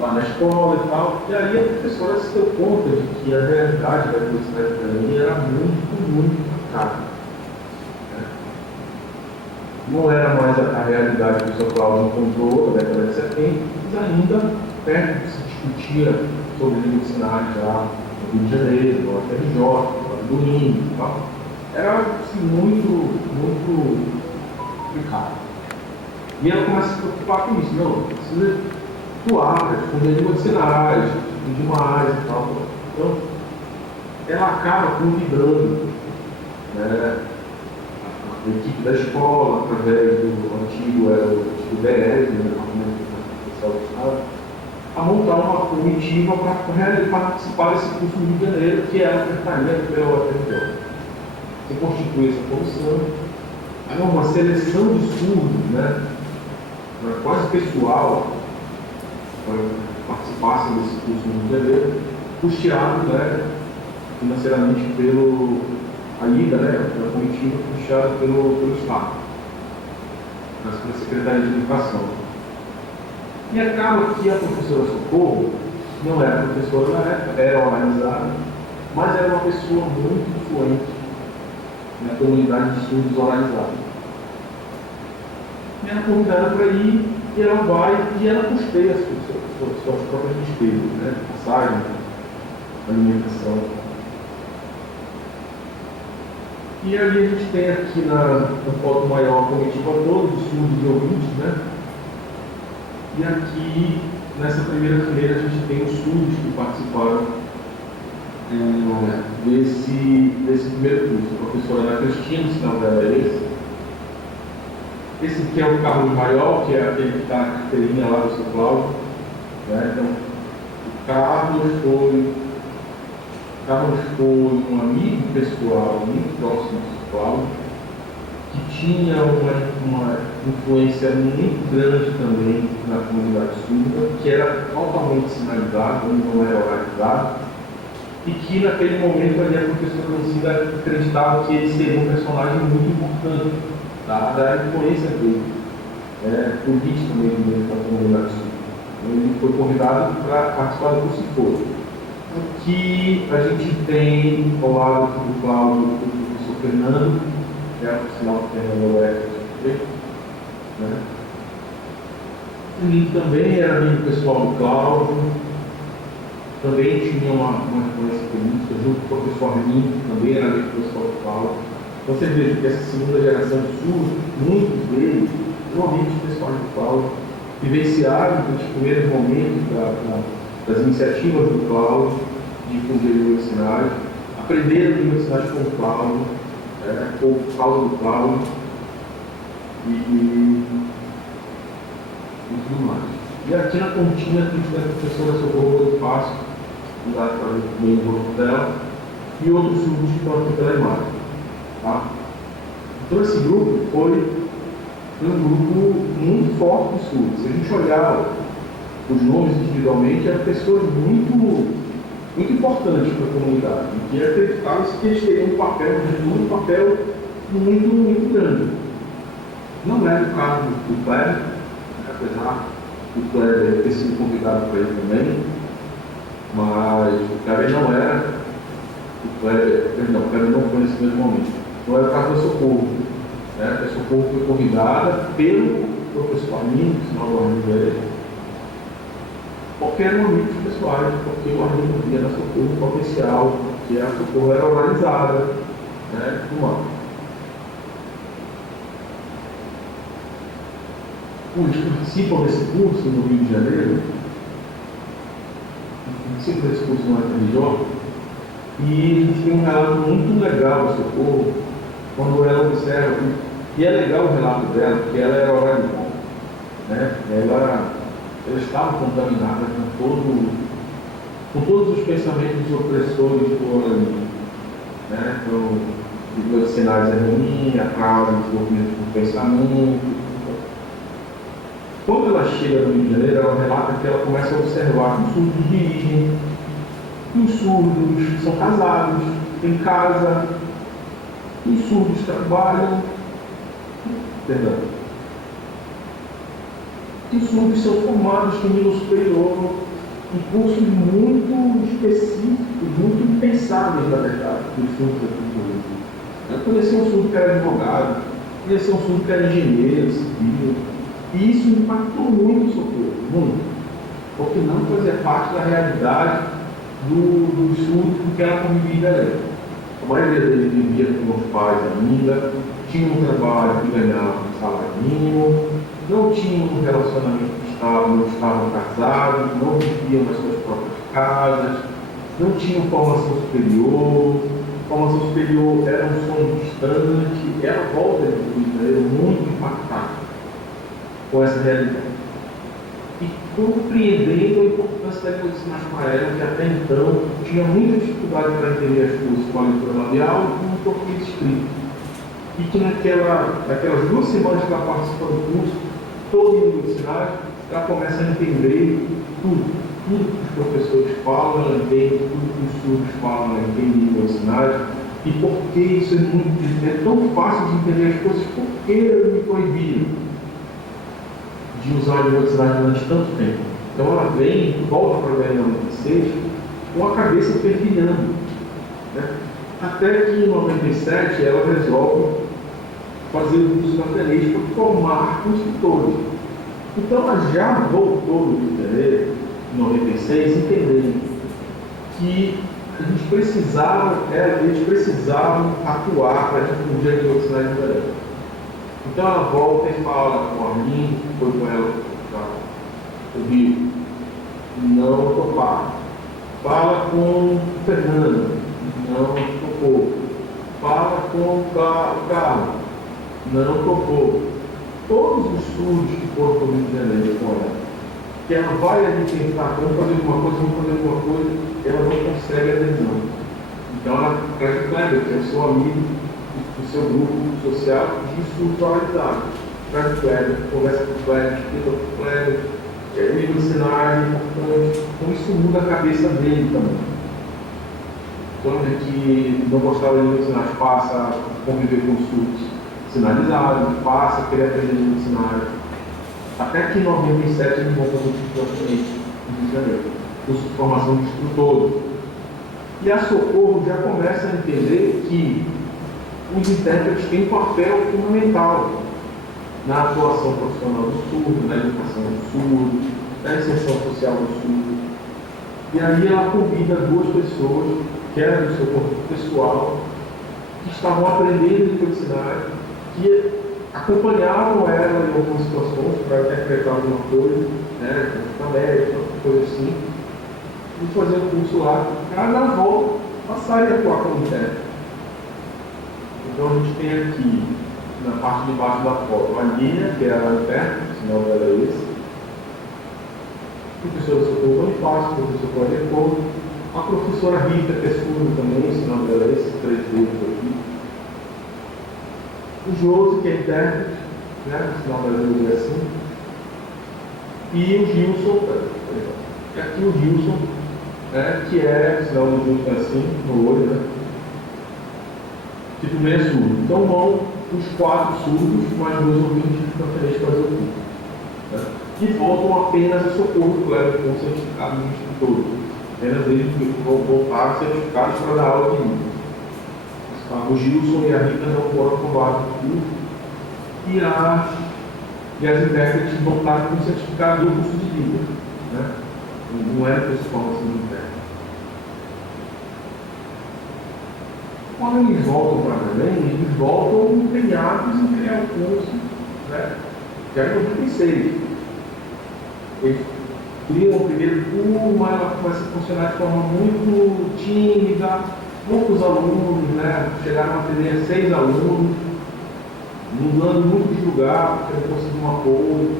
lá na escola e tal. E aí a professora se deu conta de que a realidade da Universidade de Belém era muito, muito cara. Não era mais a realidade que o São Cláudio encontrou na década de 70, mas ainda perto que se discutia sobre língua de sinais já no Rio de Janeiro, no FRJ, no Domingo e tal. Era assim, muito, muito complicado. E ela começa a se preocupar com isso. Não, precisa atuar, responder língua de sinais, pedir mais e tal. Então, ela acaba convidando, né, a equipe da escola, através do antigo DES, né, Departamento de Educação do Estado, a montar uma comitiva para participar desse curso no Rio de Janeiro, que era ofertamento pela UFRJ. Se constitui essa comissão, aí uma seleção de surdos, né, quase pessoal, para participassem desse curso no Rio de Janeiro, custeado, né, financeiramente a ida, né, pela comitiva puxada pelo Estado, pela Secretaria de Educação. E acaba que a professora Socorro não era professora na época, era organizada, mas era uma pessoa muito influente na comunidade de estudos organizados. E ela convidada para ir, e ela vai e ela custeia suas próprias despesas, né, passagem, alimentação. E ali a gente tem aqui na foto maior a comitiva toda, de surdos e ouvintes, né? E aqui, nessa primeira fileira, a gente tem os surdos que participaram desse primeiro curso. A professora Ana Cristina, o sinal dela é esse. Esse aqui é o Carlos Maior, que é aquele que está na carteirinha lá do São Cláudio. Né? Então, o Carlos foi um amigo pessoal muito próximo do São Cláudio, que tinha uma influência muito grande também na comunidade surda, que era totalmente sinalizado, não era organizado, e que naquele momento ali a professora Francina acreditava que ele seria um personagem muito importante, da influência dele, política mesmo dentro da comunidade surda. Ele foi convidado para participar do curso todo. O que a gente tem ao lado do Cláudio, do professor Fernando, que é o sinal que tem no UFRJ, né? Ele também era amigo pessoal do Cláudio, também tinha uma influência política, junto com o professor Arlindo, que também era amigo pessoal do Cláudio. Então você vê que essa segunda geração de surdos, muitos deles são amigos pessoais do Cláudio, vivenciaram nos primeiros momentos das iniciativas do Cláudio de difundir língua de sinais, aprenderam língua de sinais com o Cláudio, por causa do Cláudio e tudo mais. E aqui na pontinha a gente tem a professora Socorro do Passo, que lá está meio no grupo dela, e outros surdos que estão aqui pela imagem. Tá? Então esse grupo foi um grupo muito forte de surdos. Se a gente olhar os nomes individualmente, eram pessoas muito importantes para a comunidade, e que acreditavam que eles teriam um papel muito, muito grande. Não é o caso do Kleber, apesar do Kleber ter sido convidado para ele também, mas o Kleber não era, o Kleber não foi nesse mesmo momento. Não era o caso da Socorro. A Socorro foi convidada pelo professor Arlindo, sinal do Arlindo, porque eram amigos pessoais, porque o Arlindo via na Socorro um potencial, que a Socorro era organizada, tudo mais. Eles participam desse curso no Rio de Janeiro, participam desse curso no FRJ, e a gente tem um relato muito legal da Socorro, quando ela observa, e é legal o relato dela, porque ela era organizada, Ela estava contaminada com com todos os pensamentos opressores foram ali, né? Então, os sinais é ruim, atrasa o desenvolvimento do pensamento. Quando ela chega no Rio de Janeiro, ela relata que ela começa a observar que os surdos dirigem, que os surdos são casados, têm casa, que os surdos trabalham, que os surdos são formados em nível superior, em cursos muito específicos, muito impensáveis, na verdade, dos surdos aqui do Rio. Eu conheci um surdo que era advogado, conheci um surdo que era engenheiro, civil, e isso impactou muito o Socorro, muito, porque não fazia parte da realidade do surdo com que ela convivia ali. A maioria deles vivia com os pais ainda, tinha um trabalho que ganhava um salário mínimo, não tinham um relacionamento estável, não estavam casados, não viviam nas suas próprias casas, não tinham formação superior. Formação superior era um sonho distante, ela volta do Rio de Janeiro muito impactada com essa realidade. E compreendendo a importância da língua de sinais para ela, que até então tinha muita dificuldade para entender as coisas com a leitura labial e com o português escrito. E que naquelas 2 semanas que ela participa do curso, todo em língua de sinais, ela começa a entender tudo que os professores falam, ela entende, tudo que os surdos falam, ela entende língua de sinais. E por que isso é tão fácil de entender as coisas? Por que eles me proibiram de usar a língua de sinais durante tanto tempo? Então ela volta para a Goiânia 96 com a cabeça fervilhando, né? Até que em 97 ela resolve fazer o curso na Tenente para formar consultores. Então ela já voltou no Rio de Janeiro, em 96, entendendo que eles precisavam atuar para difundir a língua de sinais brasileira. Então ela volta e fala com a Armin, que foi com ela para o Rio, não topar. Fala com o Fernando, não topou. Fala com o Carlos, não topou. Todos os surdos que foram para o Rio de Janeiro com ela, que ela vai ali tentar, vamos fazer alguma coisa, ela não consegue adesão. Então ela traz o Kleber, que é o seu amigo, do seu grupo social de surtualidade. Traz o Kleber, conversa com o Kleber, explica com o Kleber, livro de sinais, importante. Então isso muda a cabeça dele também. Quando é que não gostava de livro de sinais, passa a conviver com os surdos sinalizados, passa a querer aprender livro de sinais. Até que em 97 eles vão fazer o curso no Rio de Janeiro, curso de formação de instrutores. E a Socorro já começa a entender que os intérpretes têm um papel fundamental na atuação profissional do surdo, na educação do surdo, na inserção social do surdo. E aí ela convida 2 pessoas, que eram do seu corpo pessoal, que estavam aprendendo língua de sinais, que acompanhavam ela em algumas situações para interpretar alguma coisa, né, médica, coisa assim, e fazer o curso lá, para na volta passarem a atuar como intérprete. Então a gente tem aqui, na parte de baixo da foto, a Nina, que era a intérprete, o sinal dela é esse, o professor Socorro Bonifácio, o professor Cláudio Couto, a professora Rita, que é surda também, o sinal dela é esse, 3 dedos aqui. O Josi, que é intérprete, né, o sinal da é assim, e o Gilson, e aqui o Gilson, né, que é o sinal do Gilson assim, no olho, né, que também é surdo. Então vão os 4 surdos, mais 2 ouvintes que estão felizes fazer o curso. Né, e voltam apenas a Socorro, que leva com certificado de instrutor. Apenas eles vão voltar certificados para dar aula de língua. O Gilson e a Rita não foram aprovados no curso e as intérpretes voltaram com o certificado do curso de língua, né? Não era para formação de intérprete. Quando eles voltam para Belém, eles voltam empenhados em criar o curso, né? Já em 96. Eles criam o primeiro turma, ela começa a funcionar de forma muito tímida, poucos alunos, né? Chegaram a ter 6 alunos, mudando muito de lugar, porque não conseguiam um apoio.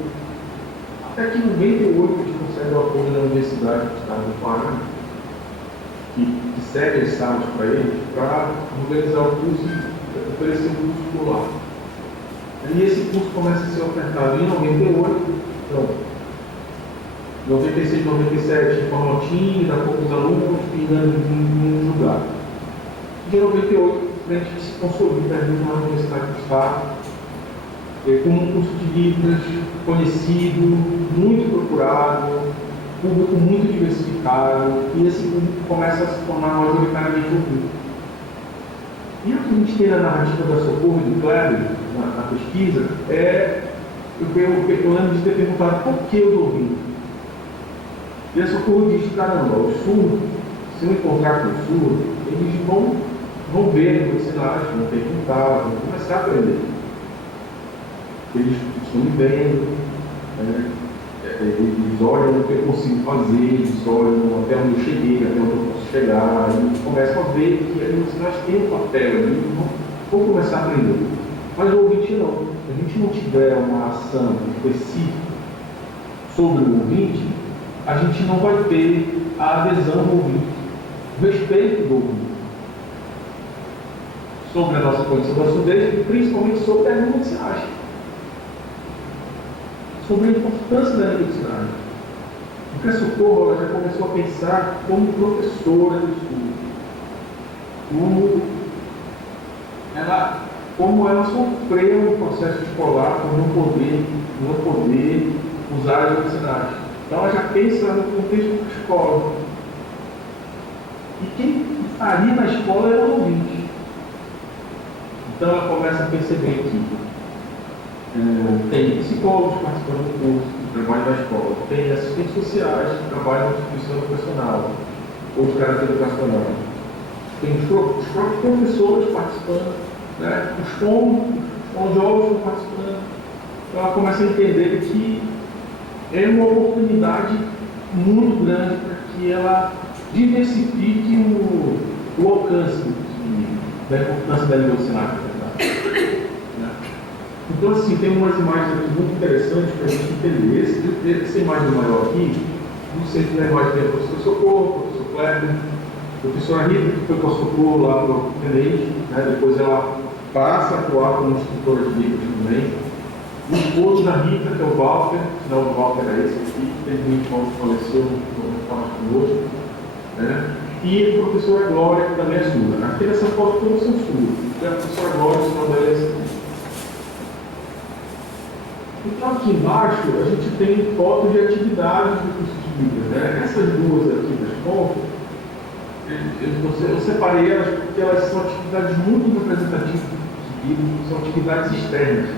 Até que em 98 eles conseguem o apoio da Universidade do Estado do Pará que cede as salas para eles, para organizar o curso e oferecer um curso por lá. E esse curso começa a ser ofertado em 98, então, 96, 97, formatinho, dá poucos alunos, pingando em um lugar. Em 98, a gente se consolida ali na Universidade do Estado, como um curso de Libras conhecido, muito procurado, público muito diversificado, e esse público começa a se tornar majoritariamente ouvido. E o que a gente tem na narrativa da Socorro e do Kleber, na pesquisa, eu lembro de ter perguntado por que os ouvidos. E a Socorro diz: caramba, os surdos, se eu encontrar com o surdo, eles vão ver os sinais, vão perguntar, vão começar a aprender. Eles estão me vendo, eles olham o que eu consigo fazer, eles olham até onde eu cheguei, até onde eu posso chegar, eles começam a ver que os sinais têm um papel ali, vão começar a aprender. Mas o ouvinte não. Se a gente não tiver uma ação específica sobre o ouvinte, a gente não vai ter a adesão do ouvinte, o respeito do ouvinte sobre a nossa condição da surdez e principalmente sobre a língua de sinais, sobre a importância da língua de sinais. Porque a Socorro já começou a pensar como professora do estudo, como ela sofreu no processo escolar por não poder usar a língua de sinais. Então ela já pensa no contexto da escola. E quem está ali na escola é o ouvinte. Então ela começa a perceber que tem psicólogos participando do curso, que trabalham na escola, tem assistentes sociais que trabalham na instituição educacional ou de caráter educacional, tem os próprios professores participando, né? Os fonoaudiólogos estão participando. Então ela começa a entender que é uma oportunidade muito grande para que ela diversifique o alcance da importância da língua de sinais. Então, assim, tem umas imagens aqui muito interessantes para a gente entender. Essa imagem maior aqui, não sei se é a imagem tem o professor Socorro, o professor Kleber, a professora Rita, que foi com a Socorro lá no Tenente, né? Depois ela passa a atuar como instrutora de livros também. O esposo da Rita, que é o Walter, não, o Walter é esse aqui, infelizmente faleceu, não está mais conosco, né? E a professora Glória, que também é surda. Aqui nessa foto todos são surdos. A professora Glória, o nome dela é esse aqui. Então aqui embaixo a gente tem fotos de atividades do curso de Libras, né? Essas duas aqui das fotos, eu separei elas porque elas são atividades muito representativas do curso de Libras, são atividades externas.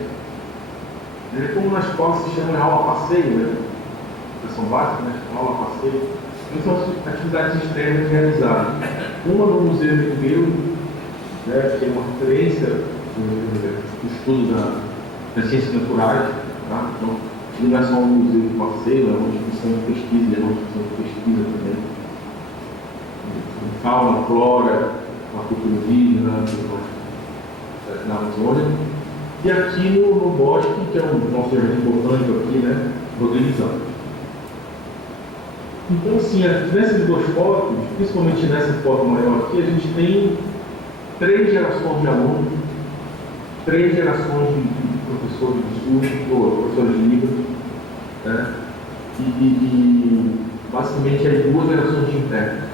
Como na escola se chama de aula passeio, né? Educação básica, né? Aula passeio. Então são atividades externas realizadas. Uma no Museu Mineiro, né? Que é uma referência do estudo das ciências naturais. Tá? Então, não é só um museu de passeio, é uma instituição de pesquisa, é uma instituição de pesquisa também. Fauna, flora, uma cultura indígena, na Amazônia. E aqui no bosque, que é o nosso jardim botânico aqui, né, organizado. Então, assim, nessas duas fotos, principalmente nessa foto maior aqui, a gente tem 3 gerações de alunos, 3 gerações de professores de estudo, ou professores de livros, né? E basicamente as 2 gerações de intérpretes,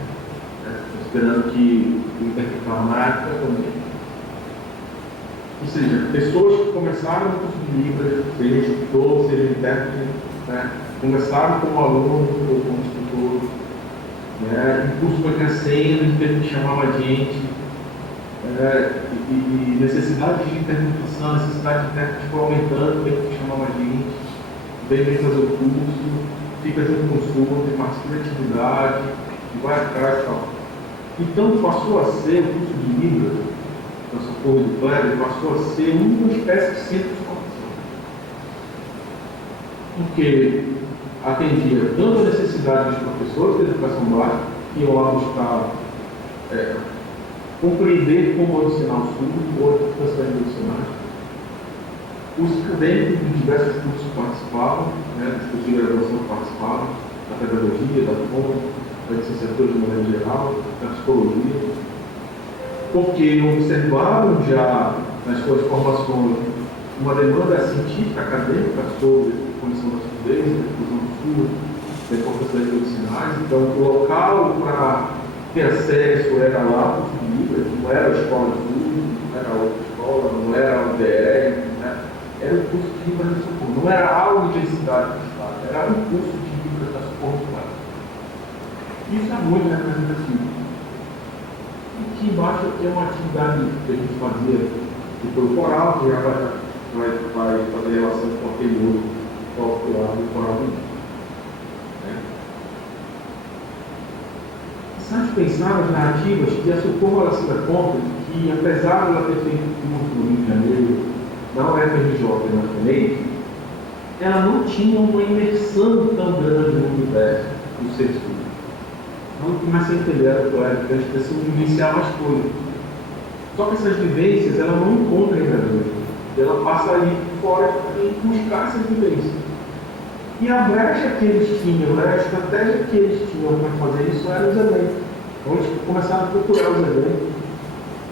né? Esperando que o intérprete na época também. Ou seja, pessoas que começaram no curso de Libras, seja instrutor, seja intérprete, né? Começaram como aluno ou como instrutor, né? O curso foi crescendo, teve que chamar mais gente, e necessidade de interpretação, necessidade de intérprete foi aumentando, teve que chamar mais gente, vem fazer o curso, fica junto com o surdo, participa da atividade, e vai atrás e tal. Então passou a ser o curso de Libras, da Socorro do Kleber, passou a ser uma espécie de centro de formação. Porque atendia tanto a necessidade dos professores de educação básica, que iam lá buscar compreender como ensinar o surdo, ou a importância da língua de sinais. Os acadêmicos de diversos cursos participavam, né, dos cursos de graduação participavam, da pedagogia, da FOM, da licenciatura de maneira geral, da na psicologia, porque observaram já nas suas formações uma demanda científica, acadêmica sobre a condição da surdez, da inclusão do surdo, da importância das medicinais. Então, o local para ter acesso era lá para os livros, não era a escola de surdo, não era outra escola, não era a UDR, né? Era o curso de Libras da Socorro, não era a universidade do Estado, era o curso de Libras da Socorro do Estado. Isso é muito representativo. E aqui embaixo aqui é uma atividade que a gente fazia pelo coral, que já vai fazer relação com aquele outro tópico lá do coral do né? Se a gente pensar nas narrativas, que a Socorro ela se dá conta que, apesar de ela ter feito curso no Rio de Janeiro, na UFRJ e na FENEI, ela não tinha uma imersão tão grande no universo do ser surdo. Então, comecei a entender a que a gente precisa vivenciar mais coisas. Só que essas vivências, ela não encontra ainda hoje. Ela passa ali fora e buscar essas vivências. E a brecha que eles tinham, né, a estratégia que eles tinham para fazer isso eram os eventos. Então, eles começaram a procurar os eventos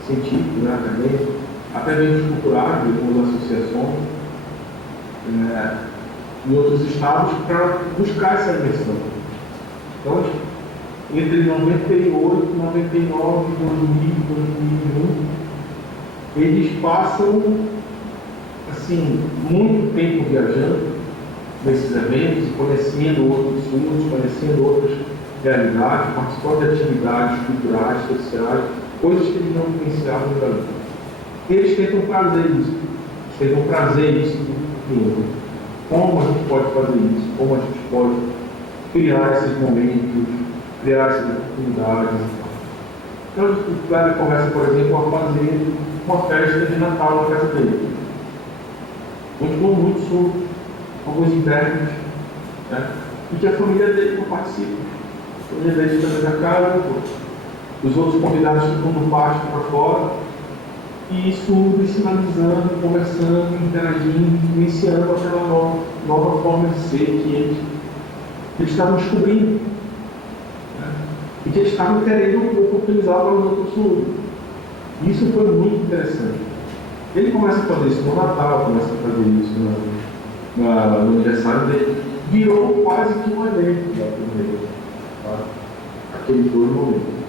científicos, né, acadêmicos, até eventos culturais, de algumas associações, em outros estados, para buscar essa imersão. Então, entre 98, 99, 2000, 2001, eles passam assim, muito tempo viajando nesses eventos, conhecendo outros surdos, conhecendo outras realidades, participando de atividades culturais, sociais, coisas que eles não vivenciavam no Brasil. Eles tentam trazer isso no como a gente pode fazer isso, como a gente pode criar esses momentos, criar essas oportunidades. Então, o Cléber começa, por exemplo, a fazer uma festa de Natal na casa dele. Continuam muito surdo, alguns intérpretes, né? E que a família dele não participa. A família dele está dentro da casa, os outros convidados ficam no pátio para fora, e surdo, sinalizando, conversando, interagindo, iniciando aquela nova forma de ser que eles estavam descobrindo, né? E que eles estavam querendo oportunizar para os outros surdos. Isso foi muito interessante. Ele começa a fazer isso no Natal, começa a fazer isso no aniversário dele, virou quase que um evento da primeira, tá? Aqueles dois momentos.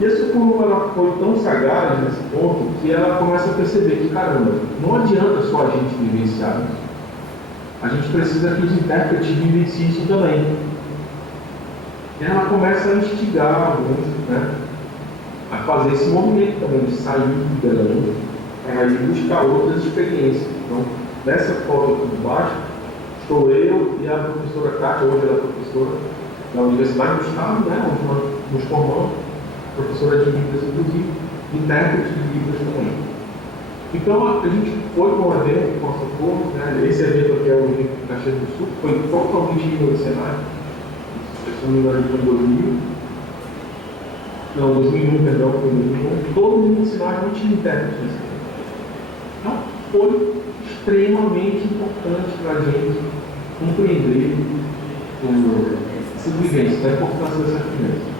E a Socorro ela foi tão sagaz nesse ponto que ela começa a perceber que, caramba, não adianta só a gente vivenciar isso. A gente precisa que os intérpretes vivenciem isso também. E ela começa a instigar alguns, né, a fazer esse movimento também, de sair dela, para ir buscar outras experiências. Então, nessa foto aqui de baixo, estou eu e a professora Kátia, hoje ela é professora da Universidade do Estado, né, onde nós nos formamos, professora de Libras, inclusive, intérprete de Libras também. Então, a gente foi com um evento com a Socorro, né, esse evento aqui é o evento de Caxias do Sul, foi totalmente revolucionário. Se não me engano, foi em 2000. Não, 2001, perdão, foi em 2001. Todo mundo ensinar não tinha intérprete nesse evento. Então, foi extremamente importante para a gente compreender essa vivência, a importância dessa vivência.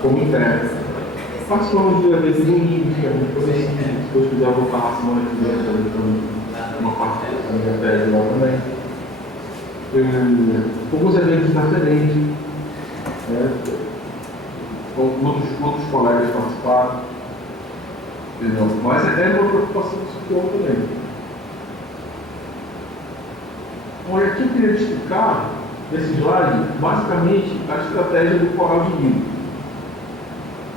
Como intérprete. Participamos do evento do Unidos, que é muito conhecido. Se Deus quiser, eu vou falar a semana que vem, uma parte da minha tese lá também. Alguns eventos na frente, né? Outros colegas participaram. Mas é uma preocupação do Socorro também. Olha, aqui eu queria explicar, nesse slide, basicamente a estratégia do coral de Libras.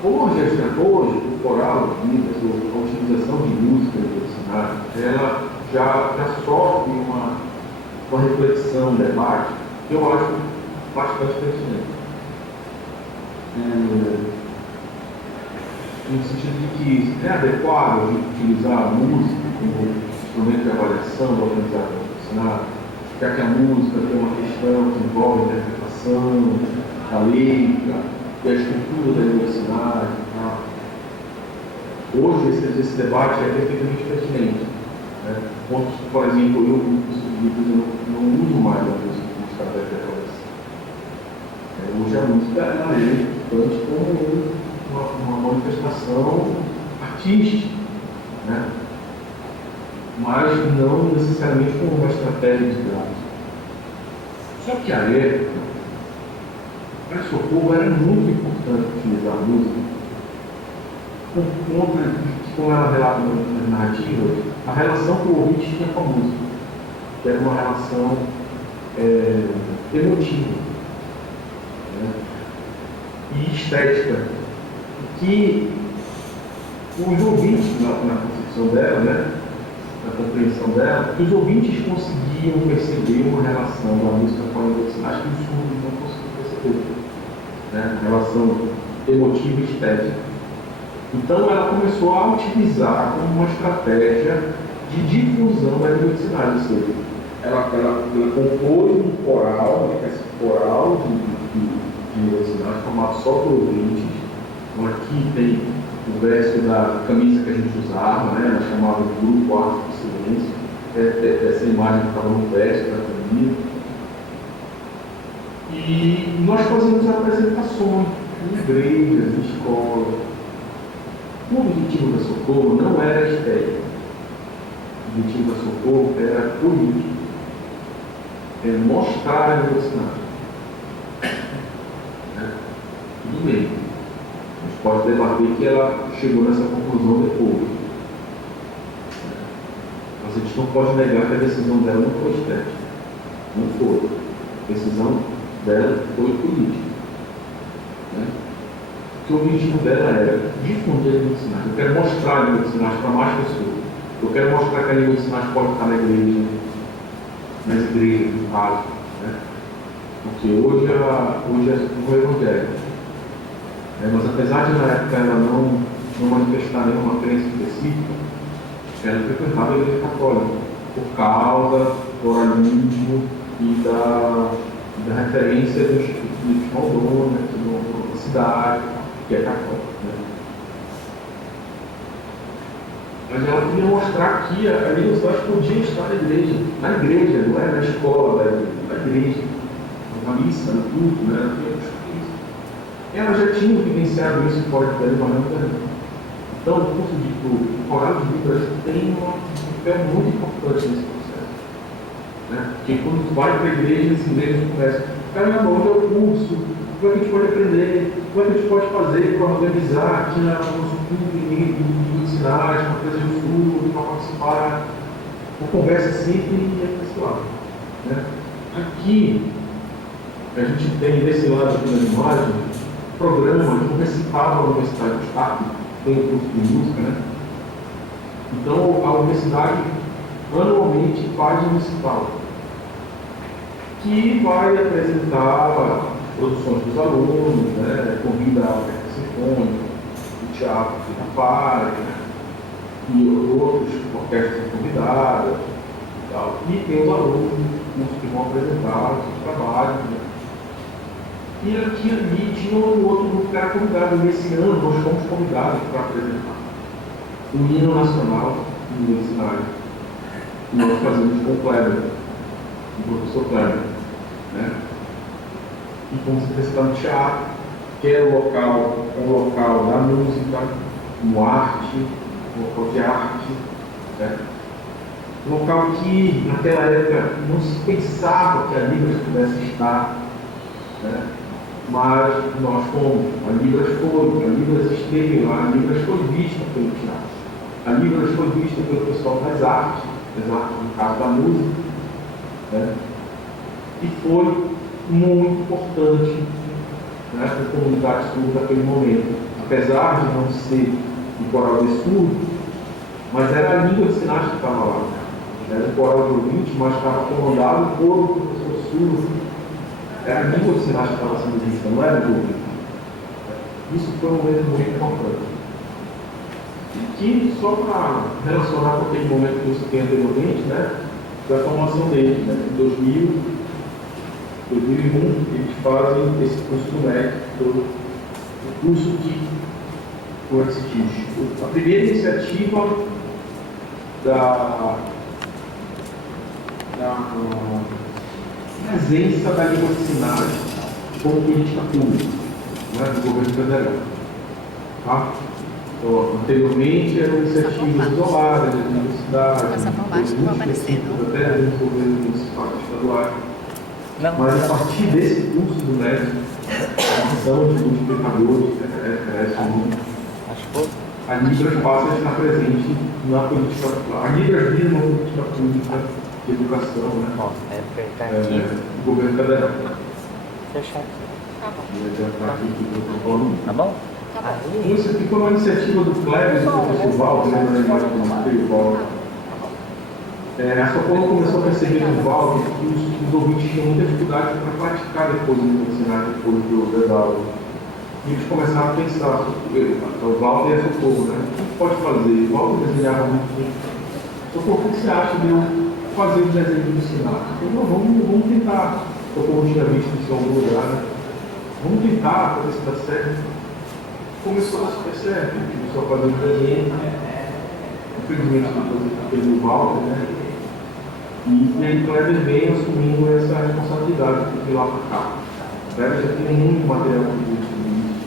Hoje, o coral de Libras, a utilização de música no cenário, ela já sofre uma reflexão, um debate, que eu acho bastante pertinente. No sentido de que é adequado a gente utilizar a música como instrumento de avaliação da organização do cenário, já que a música tem uma questão que envolve a interpretação, a letra, e a estrutura da universidade. Tá? Hoje esse debate é perfeitamente pertinente. Né? Pontos, por exemplo, eu não uso mais a música como estratégia de avaliação. Eu Hoje a música ela é importante como uma manifestação artística, né? Mas não necessariamente como uma estratégia de dados. Só que a época, para Socorro era muito importante utilizar a música, por conta de que, como ela relata nas narrativas, a relação que o ouvinte tinha com a música, que era uma relação emotiva, né? E estética, que os ouvintes, na concepção dela, né, na compreensão dela, que os ouvintes conseguiam perceber uma relação da música com a língua de sinais que os surdos não conseguiam perceber, né? Relação emotiva e estética. Então ela começou a utilizar como uma estratégia de difusão da língua de sinais, ou seja, ela compôs um coral, uma espécie de coral de língua de sinais formado só por ouvintes. Então aqui tem o verso da camisa que a gente usava, né? Ela chamava de grupo arte de silêncio, essa imagem que estava no verso da camisa. E nós fazíamos apresentações em igrejas, em escolas. O objetivo da Socorro não era estético. O objetivo da Socorro era político. É mostrar a língua de sinais. Tudo bem. A gente pode debater que ela chegou nessa conclusão depois. Mas a gente não pode negar que a decisão dela não foi estética. Não foi. A decisão dela foi política. Que o objetivo dela era difundir a língua de sinais. Eu quero mostrar a língua de sinais para mais pessoas. Eu quero mostrar que a língua de sinais pode estar na igreja, nas igrejas, no caso, né? Porque hoje é o evangelho. Mas apesar de na época ela não manifestar nenhuma crença específica, ela frequentava a igreja católica por causa do oralismo e da referência do Instituto de Maldona, da cidade, que é católica. Mas ela queria mostrar que a língua de sinais podia estar na igreja, não é na escola da igreja, na igreja, na missa, no culto, né? Ela já tinha vivenciado isso fora de Belém, mas não também. Então, o curso de coral de Libras tem um papel muito importante nesse processo. Né? Porque quando tu vai para a igreja, as igrejas começam, caramba, onde é o curso? Como é que a gente pode aprender? Como é que a gente pode fazer para organizar aqui no nosso culto de sinais, para trazer o surdo, para participar? Uma conversa sempre pessoal. Né? Aqui, a gente tem desse lado aqui na imagem, programa de um recital na Universidade do Estado, tem o curso de música, né? Então, a universidade anualmente faz um recital que vai apresentar produções dos alunos, né? Convida a orquestra sinfônica, o teatro que faz, né? E outras orquestras convidadas e tal. E tem os alunos que vão apresentar os seus trabalhos, né? E aqui ali tinha um outro grupo que era convidado. Nesse ano nós fomos convidados para apresentar o hino nacional do universitário. Que nós fazemos com o Kleber, o professor Kleber. Né? E fomos apresentar no teatro, que era o local da música, no arte, um local de arte. Né? Um local que naquela época não se pensava que a Libras pudesse estar. Né? Mas nós fomos, a Libras esteve lá, a Libras foi vista pelo teatro, a Libras foi vista pelo pessoal das artes no caso da música, né? E foi muito importante, né, para a comunidade surda naquele momento, apesar de não ser o coral de surdo, mas era a língua de sinais que estava lá, era o coral de ouvinte, mas estava comandado por um professor surdo. Era a língua de sinais que estava sendo vista, não era o ouvinte. Isso foi um momento muito importante. E que, só para relacionar com aquele momento que você tem anteriormente, né, da formação deles, né, em 2000, 2001, eles fazem esse curso do MEC, o curso que, como é que se diz? A primeira iniciativa da presença da língua de sinais como política pública, né, do governo federal. Tá? Então, anteriormente eram iniciativas isoladas das universidades, até dos governos municipais e estaduais. Mas a partir desse curso do MEC, a missão de multiplicadores, a Libras passa a estar presente na política. A Libras vira uma política pública de educação, né? Do governo federal. Fechado. Tá bom? Isso aqui foi uma iniciativa do Kleber, do professor Valdo, lembra da imagem que eu mostrei, o Valdo? A Socorro começou a perceber no Valdo que os ouvintes tinham muita dificuldade para praticar depois do ensinar, depois das aulas. E eles começaram a pensar, o Valdo e a Socorro, né? O que pode fazer? O Valdo desenhava muito bem. Socorro, o que você acha de eu fazer o desenho de ensinar? Eu falei, vamos tentar. Socorro tinha visto isso em algum lugar, né? Vamos tentar, para ver se dá certo. Começou a dar super certo, começou a fazer o desenho. Infelizmente, depois teve o Walter, né? E aí o Kleber veio assumindo essa responsabilidade de lá para cá. O Kleber já tem muito material político nisso.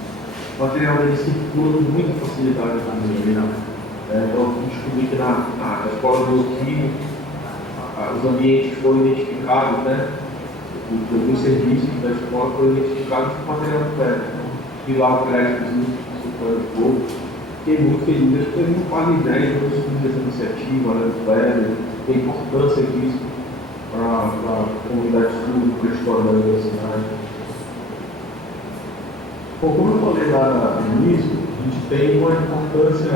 O material dele circula com muita facilidade também. Então, eu descobri que na escola do Euclides, os ambientes foram identificados, né? Os serviços da escola foram identificados com o material do Kleber. E lá o Kleber, fiquei muito feliz, acho que eu não faz ideia do estudo dessa iniciativa, né, do Kleber, da importância disso para a comunidade de estudo, para a história da universidade. Bom, como eu falei lá no início, a gente tem uma importância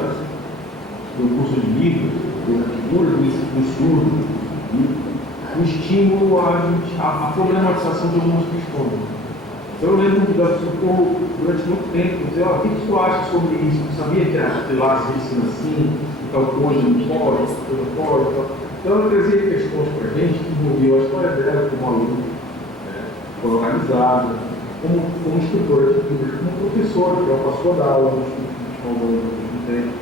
do curso de livros, da figura do surdo, um estímulo à problematização de algumas questões. Eu lembro do Socorro durante muito tempo, dizer, o que você acha sobre isso? Você sabia que sei lá, se ensina assim, tal coisa não pode, tal coisa não pode, tal. Então ela trazia questões para a gente que envolviam a história dela como aluna, organizada, como instrutora de estudos, como professora, que ela passou a dar aula nos estudos que estão ao longo do tempo.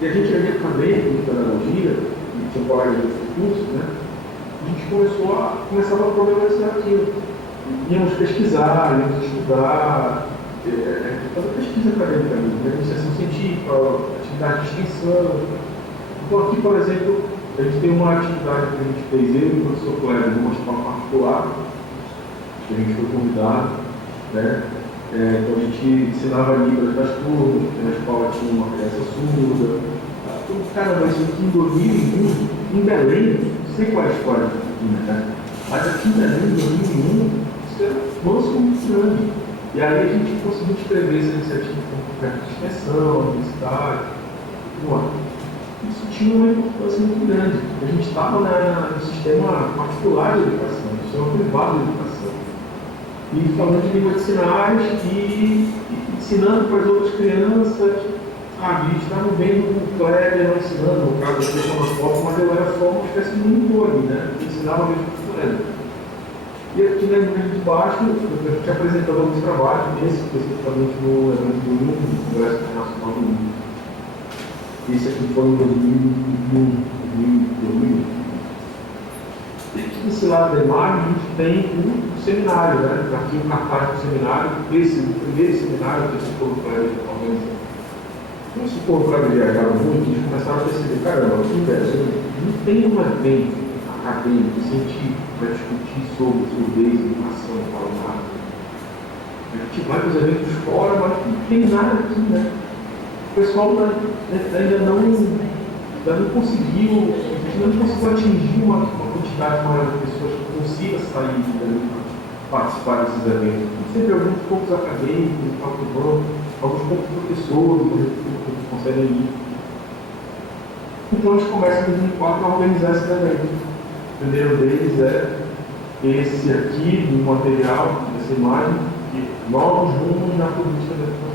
E a gente ali também, com pedagogia, e tinha colegas desse curso, né? A gente começava a problematizar aquilo. Íamos pesquisar, íamos estudar, fazer pesquisa acadêmica, iniciação científica, atividade de extensão. Então aqui, por exemplo, a gente tem uma atividade que a gente fez, eu e o professor Kleber, numa escola particular, que a gente foi convidado, né? Então a gente ensinava Libras das turmas, porque na escola tinha uma criança surda. Então, caramba, isso aqui em 2001, em Belém, não sei qual é a história, né? Mas aqui em Belém, em 2001, isso era um avanço muito grande. E aí a gente conseguiu descrever essa iniciativa como projeto de extensão, universidade. Isso tinha uma importância muito grande. A gente estava no sistema particular de educação, no sistema privado de educação. E falando de língua de sinais e ensinando para as outras crianças. A gente estava vendo o Kleber não ensinando, no caso da questão da foto, mas eu era só uma espécie de monitor ali, né? Eu ensinava mesmo para o Kleber. E aqui na imagem de baixo, a gente apresentando alguns trabalhos, nesse especificamente no evento do INE, no Congresso Internacional do INE. Esse aqui foi em 2001. E aqui nesse lado da imagem, a gente tem um seminário, né? Aqui um cartaz do seminário, o primeiro seminário que esse povo organizou. Como esse povo viajaram muito, eles começaram a perceber, caramba, aqui em Brasil não tem um evento acadêmico, científico, para discutir sobre surdez, educação, palavra. A gente vai para os eventos fora, mas não tem nada aqui, né? O pessoal ainda não conseguiu, a gente não conseguiu atingir uma quantidade maior de pessoas que consiga sair para participar desses eventos. Sempre alguns poucos acadêmicos, alguns poucos professores que conseguem ir. Então a gente começa em 2004 a organizar esse evento. O primeiro deles é esse aqui, no material, essa imagem, de novos rumos na política da educação.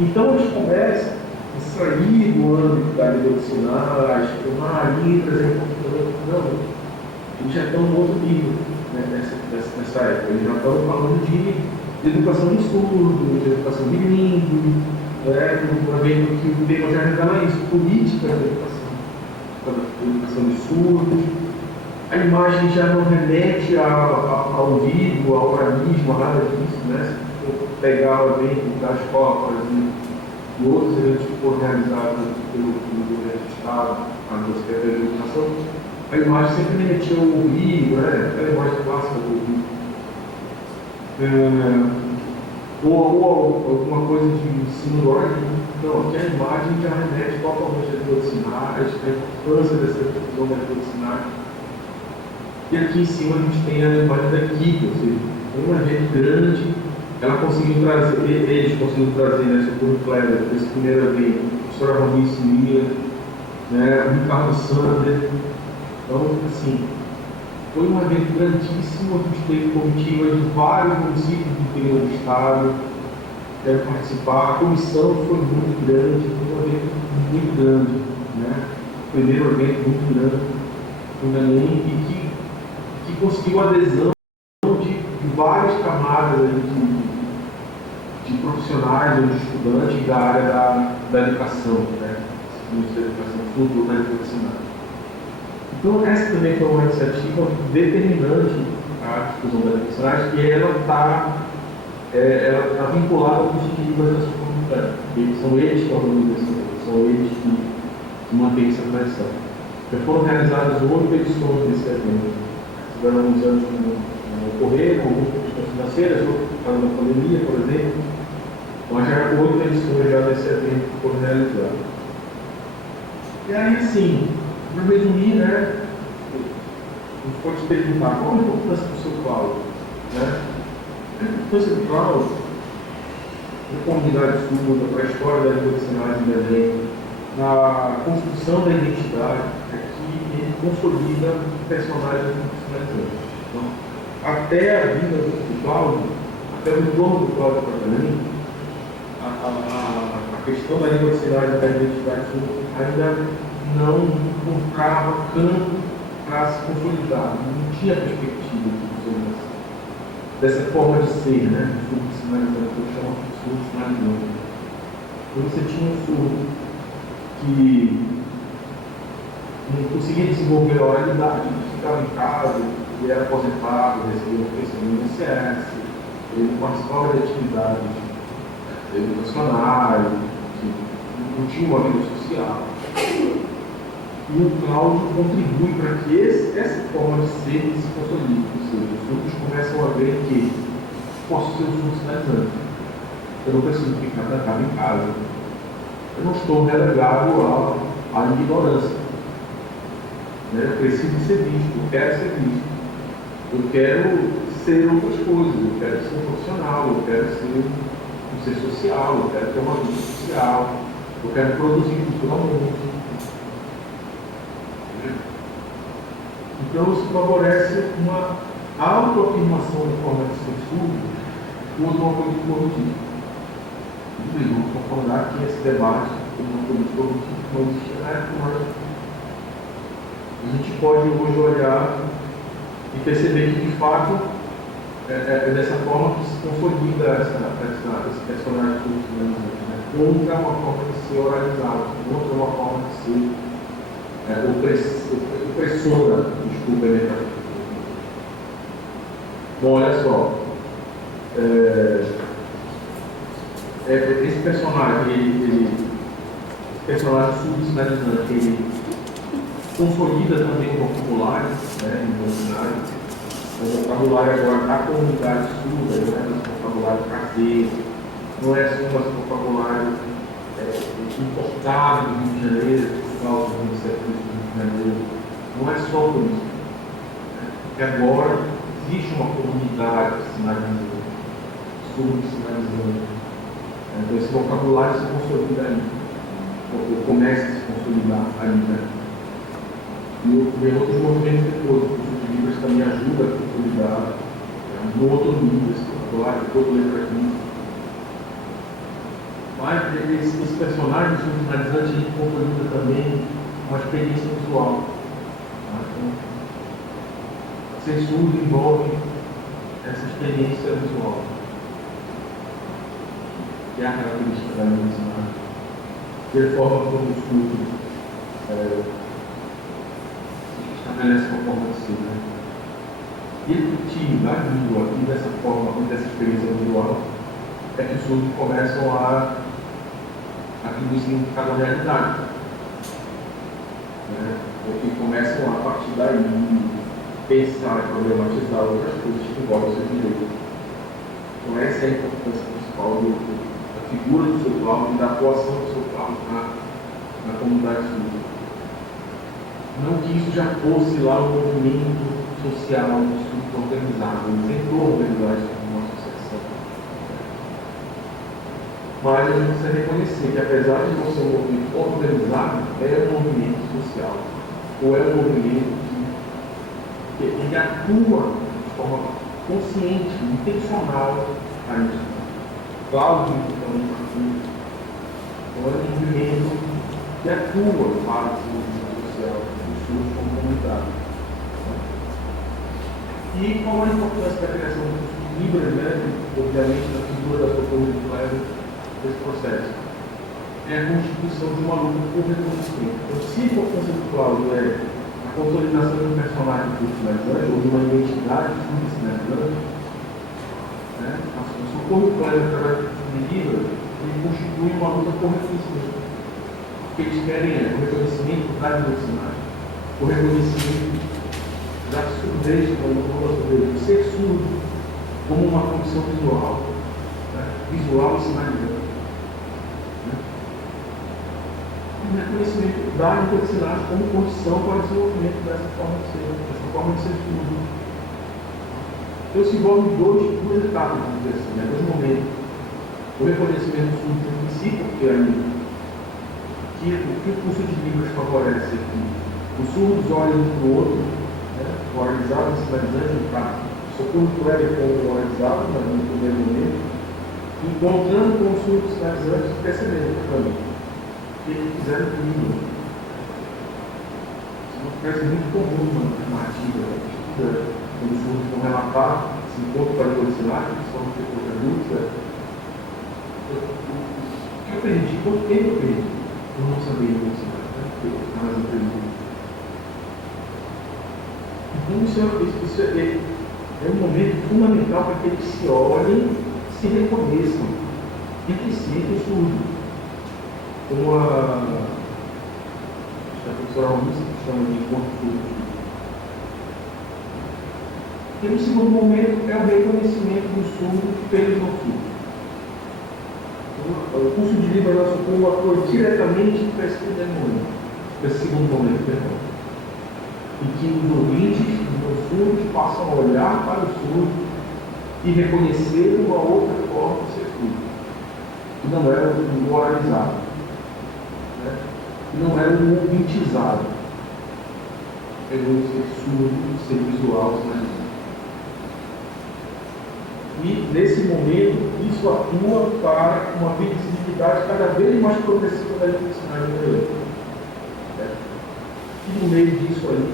Então a gente começa a sair do âmbito da língua de sinais, tomar Libras, não, eles já estão no outro nível, né, nessa época. Eles já estão falando de educação de surdo, de educação bilíngue, vendo que o tema já revela isso, política de educação de surdos. A imagem já não remete ao vivo, ao organismo, a nada disso, né? Se for pegar o evento das Copas e outros eventos que foram realizados pelo governo do Estado, a Secretaria de Educação, a imagem sempre remetia ao Rio, né? Aquela imagem clássica do Rio. Ou alguma coisa de ensino lógico. Então, aqui a imagem já remete totalmente à língua de sinais, à importância dessa difusão da língua de sinais. E aqui em cima a gente tem a imagem da equipe, ou seja, uma gente grande, ela conseguiu trazer, eles conseguiram trazer, né, segundo o Kleber, esse primeiro evento, a professora Ronice Miller, né, o Ricardo Sander. Então, assim, foi um evento grandíssimo, a gente teve comitiva de vários municípios do interior do estado que querem participar. A comissão foi muito grande, foi um evento muito grande, né? O primeiro evento muito grande em Belém e que conseguiu adesão de várias camadas aí de profissionais ou de estudantes da área da educação, né? Da educação, tudo da educação. Então, essa também foi uma iniciativa determinante à difusão das educacionais, que ela está vinculada ao curso de línguas da sua comunidade. São eles que organizam, são eles que mantêm essa tradição. Já foram realizadas 8 edições desse evento. Tiveram alguns anos que não ocorreram, algumas questões financeiras, outras por causa da pandemia, por exemplo. Mas já 8 edições já desse evento que foram realizadas. E aí, assim, para resumir, né, a gente pode perguntar qual a importância do seu cloud, né? A importância do cloud na comunidade surda, para a história da língua de sinais em Belém, na construção da identidade, é que ele consolida o personagem profissionalizante. Então, até a vida do cloud, até o entorno do cloud para Belém, a questão da língua de sinais e da identidade surda ainda não encontrava campo para se consolidar, não tinha perspectiva de consolidação. Dessa forma de ser, né? O surdo sinalizante, que eu chamo de surdo sinalizante. Então você tinha um surdo que não conseguia desenvolver a oralidade, ficava em casa, ele era aposentado, recebia uma pensão no INSS, ele não participava de atividades educacionais, não tinha uma vida social. E o cloud contribui para que essa forma de ser se consolide. Ou seja, os surdos começam a ver que posso ser um surdo sinalizante. Eu não preciso ficar trancado em casa. Eu não estou relegado à ignorância. Né? Eu preciso ser visto, eu quero ser visto. Eu quero ser outras coisas, eu quero ser um profissional, eu quero ser um ser social, eu quero ter uma vida social, eu quero produzir culturalmente. Então, isso favorece uma autoafirmação da forma de ser surdo por uma política produtiva. E vamos concordar que esse debate por uma política produtiva não existia na época, mas a gente pode hoje olhar e perceber que, de fato, é dessa forma que se consolida esse personagem surdo, né? Contra uma forma de ser oralizado, contra uma forma de ser opressora, desculpa a minha. Bom, olha só, esse personagem, esse personagem surdo-sinalizante, ele consolida também o vocabulário, né, imaginário. O vocabulário agora da comunidade surda, não é mais vocabulário caseiro, não é só mais vocabulário importado do Rio de Janeiro, por causa do Ministério do Rio de Janeiro. Não é só por isso. Porque agora existe uma comunidade sinalizando, surdo-sinalizando. Então esse vocabulário se consolida ali. Ou começa a se consolidar ali, né? E outros movimentos depois, o curso de Libras também ajuda a consolidar no outro nível, esse vocabulário, todo letra aqui. Mas esse personagem surdo-sinalizante ele consolida também uma experiência visual. Então, ser surdo envolve essa experiência visual, que é a característica da língua de sinais. De forma como o surdo se está envelhece uma forma de ser, né? E a língua aqui dessa forma, dessa experiência visual, é que os surdos começam a atribuir significado à realidade. Né? Porque começam a partir daí pensar e problematizar outras coisas que envolvem o seu direito. Então essa é a importância principal da figura do seu Cláudio e da atuação do seu Cláudio na comunidade surda. Não que isso já fosse lá um movimento social, um estudo organizado, eles tentou organizar isso como uma associação. Mas a gente precisa reconhecer que, apesar de não ser um movimento organizado, é um movimento social, ou é um movimento que ele atua de forma consciente, intencional a isso. Cláudio, então, é um movimento que atua para o movimento social, o estudo como comunidade. E qual a importância da criação dos Libras, né? Obviamente, da figura da sua comunidade desse processo? É a constituição de uma luta por reconhecimento. Então, se a importância do Cláudio é a consolidação de um personagem finalizante, ou de uma identidade finalizante, né? A Socorro Cláudio, através de Libras, ele constitui uma luta por reconhecimento. O que eles querem é o reconhecimento da diversidade, o reconhecimento da surdez, o ser surdo como uma condição visual, né? Visual e sinalizante. Né? E o reconhecimento da diversidade como condição para o desenvolvimento dessa forma de ser surdo. Então se envolve duas etapas, vamos dizer assim, né? Dois momentos. O reconhecimento surdo em si, porque aí o que o curso de Libras favorece aqui? Os surdos olham um para o outro, o oralizado e sinalizante, no caso, Socorro Cléber como oralizado, mas no primeiro momento, encontrando com os surdos sinalizantes e percebendo também que eles fizeram comigo. Isso não parece muito comum na narrativa, quando os surdos vão relatar esse encontro com a língua de sinais, principalmente depois da luta. O que eu perdi? Quanto tempo eu perdi? Eu não sabia língua de sinais, né? Porque eu estava mais aprendido. Então, isso é um momento fundamental para que eles se olhem, se reconheçam entre si, entre os surdos. Como a professora Almissa chama de encontro surdo. E no segundo momento é o reconhecimento do surdo pelos não surdos. O curso de Libras da Socorro atua diretamente para esse primeiro momento, para esse segundo momento, perdão. Em que os ouvintes, os surdos, passam a olhar para o surdo e reconhecer uma outra forma de ser surdo, que não era o moralizado, né? Que não era o ouvintizado, é o ser surdo, ser visual, sinalizante. E nesse momento, isso atua para uma visibilidade cada vez mais progressiva da língua de sinais brasileira. E no meio disso aí,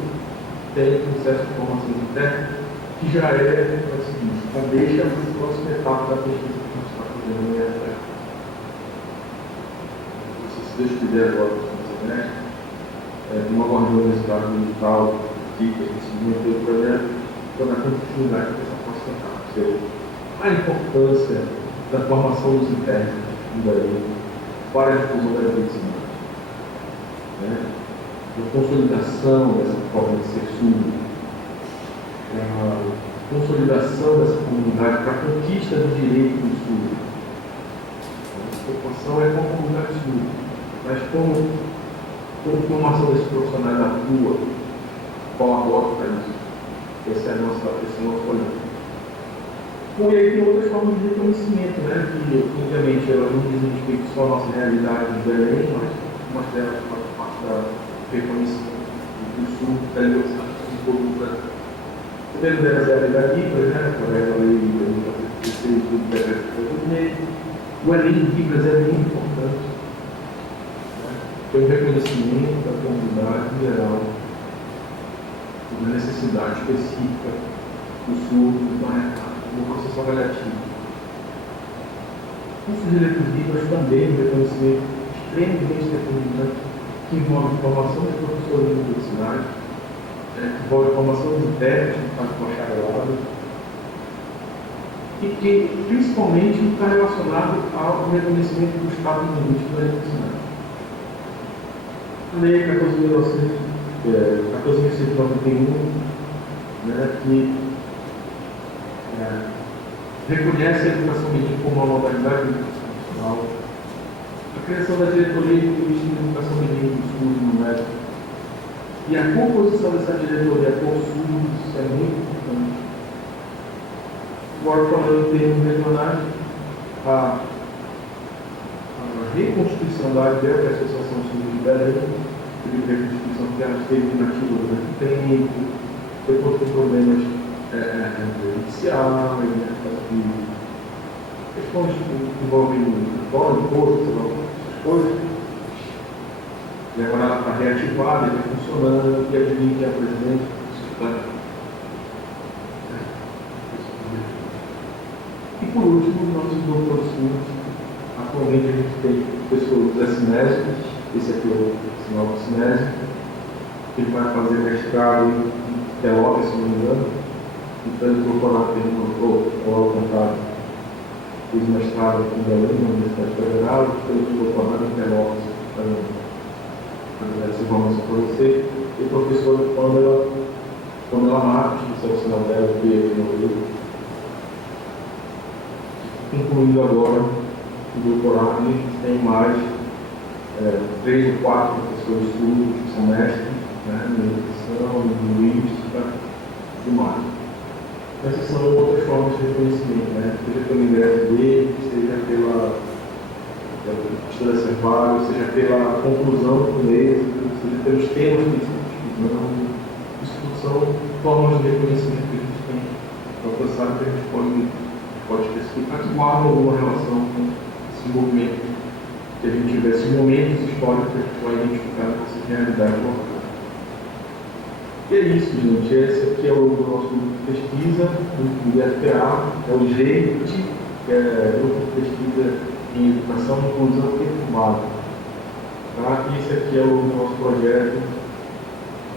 tem um processo de formação interna que já é o seguinte, já deixa a próxima etapa da pesquisa que a gente está fazendo nessa. Se Deus quiser agora no próximo semestre, tem uma organização digital que a gente se meteu o projeto para dar continuidade dessa próxima etapa. Ou seja, a importância da formação dos internos para a difusão da medicina. A consolidação dessa forma de ser surdo, a consolidação dessa comunidade para a conquista do direito do surdo. A preocupação é com a comunidade surda, mas como formação desses profissionais da rua colabora para isso. Esse é o nosso olhar. Bom, e aí tem outras formas de reconhecimento, né? Que obviamente elas não dizem respeito só à nossa realidade de Belém, mas umas delas fazem parte da reconhecimento do sul da universidade de Portugal. O primeiro delas é a lei da Libras, né? Através da lei de 16 do decreto do meio. O Enem de Libras é muito importante. Tem o reconhecimento da comunidade em geral, da necessidade específica do surdo, no processo avaliativo. O curso de letras Libras também um reconhecimento extremamente determinante que envolve formação de professores de universidade, envolve formação de intérpretes, no caso do bacharelado, e que principalmente está relacionado ao reconhecimento do Estado linguístico da educação. A Lei 14.191, né, que reconhece a educação bilíngue como uma modalidade institucional, a criação da diretoria de educação bilíngue do surdo no médico, e a composição dessa diretoria por surdos, isso é muito importante. Agora, falando em termos regionais, a reconstituição da ADEL, que é a Associação Surda de Belém, teve reconstituição que ela esteve inativa durante o tempo, depois tem problemas judiciais, questões que envolvem fora de posto, essas coisas. E agora ela está reativada, está funcionando, e a Julinha, que é a presidente, e por último, nossos doutores surdos. Atualmente a gente tem pessoas da Cinésio, esse aqui é o sinal do Cinésio, que ele vai fazer mestrado em Pelotas, se não me engano, então ele doutorado terminou, ou ao contrário, fez mestrado aqui em Belém, na Universidade Federal, fez doutorado em Pelotas, para dar essa informação para você, e a professora Pamela Marcos, que é o sinal dela, que aqui no Rio, concluindo agora o doutorado, e tem mais 3 ou 4 professores surdos que são mestres, né, em educação, em linguística e mais. Essas são outras formas de reconhecimento, né? Seja pelo ingresso dele, seja pela estudo vagas, seja pela conclusão com eles, seja pelos temas que estão estudando. Isso tudo são formas de reconhecimento que a gente tem alcançado, que a gente pode especificar que guardam alguma relação com esse movimento, que a gente tivesse momentos históricos que a gente vai identificar essa realidade local. E é isso, gente. Esse aqui é o nosso grupo de pesquisa, o IFPA, é o GEIT, que é o grupo de pesquisa em educação e inclusão perturbada. Tá? E esse aqui é o nosso projeto.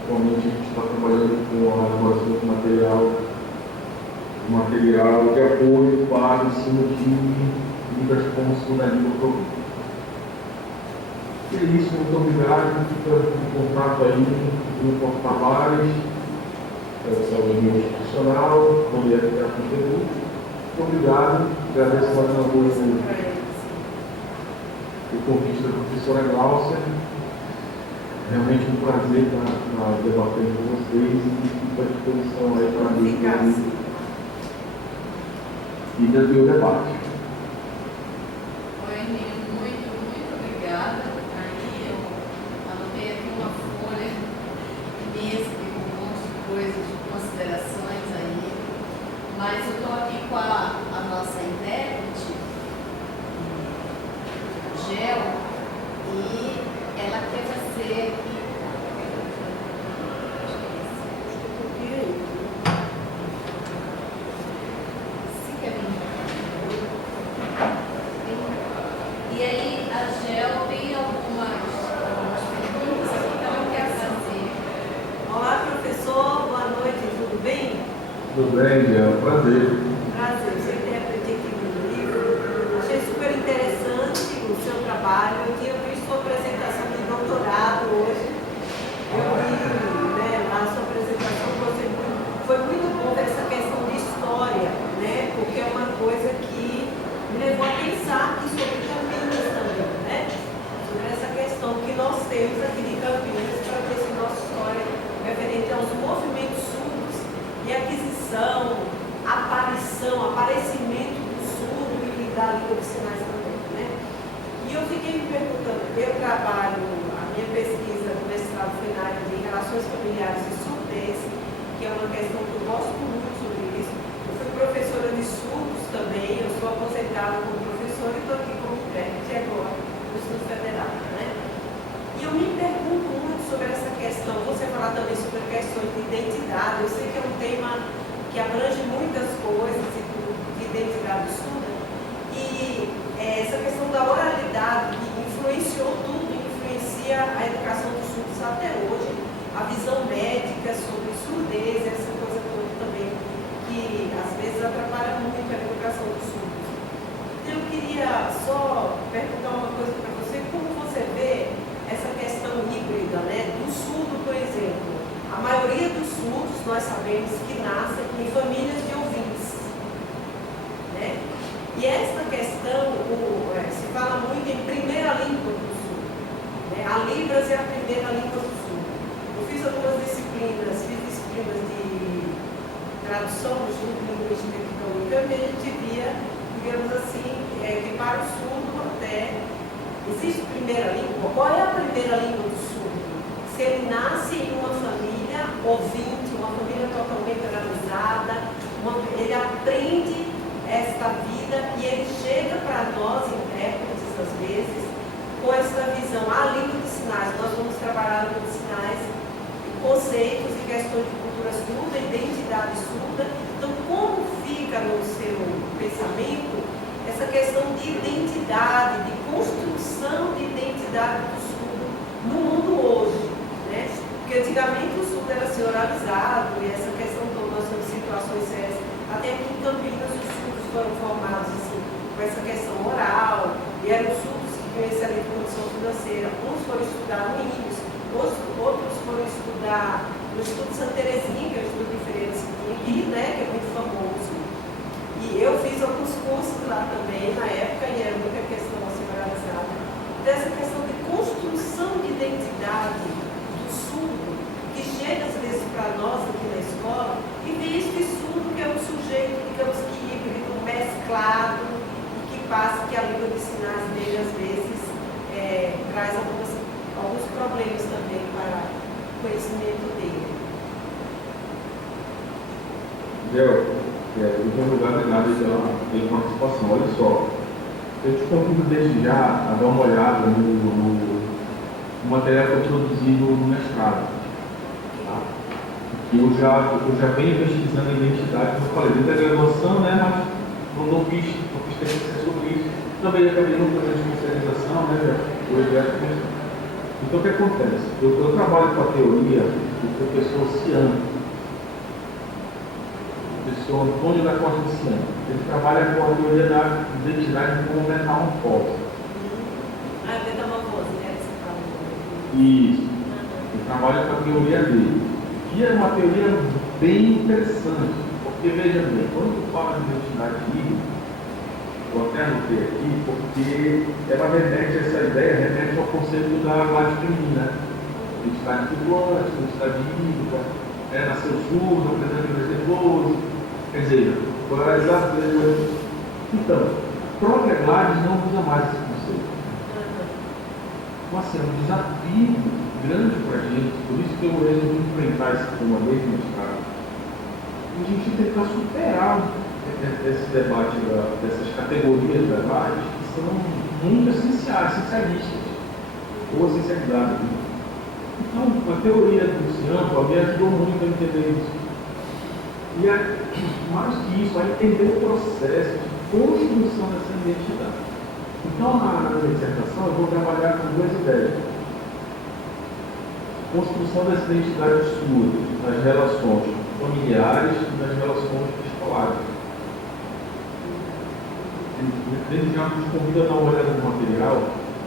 Atualmente a gente está trabalhando com a elaboração de material de apoio para o ensino de línguas como segunda língua provida. E é isso, muito obrigado. Fica em contato aí no Porto Tavares, são o nível institucional, onde é que conteúdo. Muito obrigado. Agradeço mais uma vez o convite da professora Gláucia. Realmente um prazer estar debatendo com vocês e fico à disposição aí para abrir e desviar o debate. Oi, muito obrigada. Aí eu anotei aqui uma folha imensa com um monte de coisas, de considerações aí, mas eu estou aqui com a nossa intérprete, Gel, e ela quer fazer aqui. E aí a Gel tem algumas perguntas que ela quer fazer. Olá, professor, boa noite, tudo bem? Tudo bem, é um prazer. Prazer, eu sou intérprete aqui no livro. Achei super interessante o seu trabalho. Eu tinha visto sua apresentação de doutorado hoje. Eu vi, né, a sua apresentação, foi muito bom ver essa questão de história, né? Porque é uma coisa que me levou a pensar aqui sobre Campinas também, né? Sobre essa questão que nós temos aqui de Campinas para ver se nossa história referente aos movimentos surdos e aquisição, aparecimento do surdo e da língua de sinais também, né? E eu fiquei me perguntando, eu trabalho, a minha pesquisa no mestrado foi na área de relações familiares e surdez, que é uma questão que eu gosto muito sobre isso. Eu fui professora de surdos também, eu sou aposentada como professora e estou aqui como intérprete agora no Instituto Federal, né? E eu me pergunto muito sobre essa questão, você falar também sobre questões de identidade, eu sei que é um tema que abrange muitas coisas de identidade surda, e essa questão da oralidade que influenciou tudo, influencia a educação dos surdos até hoje, a visão médica sobre isso Então, eu queria só perguntar uma coisa para você, como você vê essa questão híbrida, né? Do surdo, por exemplo. A maioria dos surdos, nós sabemos que nascem em famílias de ouvintes, né? E essa questão, se fala muito em primeira língua do surdo, né? A Libras é a primeira língua do surdo. Eu fiz algumas disciplinas, de tradução do estudo linguística e econômica, e a gente via, digamos assim, que para o surdo até existe primeira língua. Qual é a primeira língua do surdo? Se ele nasce em uma família ouvinte, uma família totalmente analisada, ele aprende esta vida e ele chega para nós, intérpretes, às vezes, com essa visão. A língua de sinais, nós vamos trabalhar a língua de sinais, conceitos e questões de cultura surda, identidade surda. Então, como fica no seu pensamento essa questão de identidade, de construção de identidade do surdo no mundo hoje, né? Porque antigamente o surdo era assim, oralizado, e essa questão toda, nós temos situações sérias. Até aqui em Campinas os surdos foram formados assim, com essa questão oral, e eram surdos que tinham excelente condição financeira. Uns foram estudar no INES, outros foram estudar no Instituto Santa Terezinha, que é o Instituto de Freiras que tinha aqui, né, que é muito famoso. E eu fiz alguns cursos lá também, na época, e era muita questão assim, oralizada. Dessa questão de construção de identidade do surdo, que chega às vezes para nós aqui na escola, e vê este surdo que é um sujeito, digamos que híbrido, mesclado, e que passa que a língua de sinais dele, às vezes, traz alguns problemas também para o conhecimento dele. Em primeiro lugar, obrigado pela participação. Olha só, eu te convido desde já a dar uma olhada no material que eu produzi no mestrado. Tá? Eu já venho pesquisando a identidade, como eu falei, dentro da graduação, né, mas não fiz pesquisa sobre isso. Também acabei no projeto de especialização, né, então o que acontece? Eu trabalho com a teoria do professor Ciano. O Antônio da Costa de Ciano. Ele trabalha com a teoria da identidade como metamorfose. Metamorfose, né? Isso. Ele trabalha com a teoria dele. E é uma teoria bem interessante, porque veja bem, quando eu falo de identidade híbrida, eu até anotei aqui, porque ela remete a essa ideia, remete ao conceito da Gladys feminina, identidade flutuante, identidade híbrida, nasceu surdo, aprendendo inglês depois. Quer dizer, polarizar coisas. Então, a própria Gladys não usa mais esse conceito. Então, assim, é um desafio grande para a gente, por isso que eu resolvi enfrentar esse tema desde mais tarde. E a gente tentar superar esse debate dessas categorias da Gladys, que são muito essencialistas, ou essencializadas. Então, a teoria do Ciano me ajudou muito a entender isso. E mais que isso, a entender o processo de construção dessa identidade. Então, na minha dissertação, eu vou trabalhar com duas ideias. Construção dessa identidade surda, nas relações familiares e nas relações escolares. Desde já nos convido a dar uma olhada no material.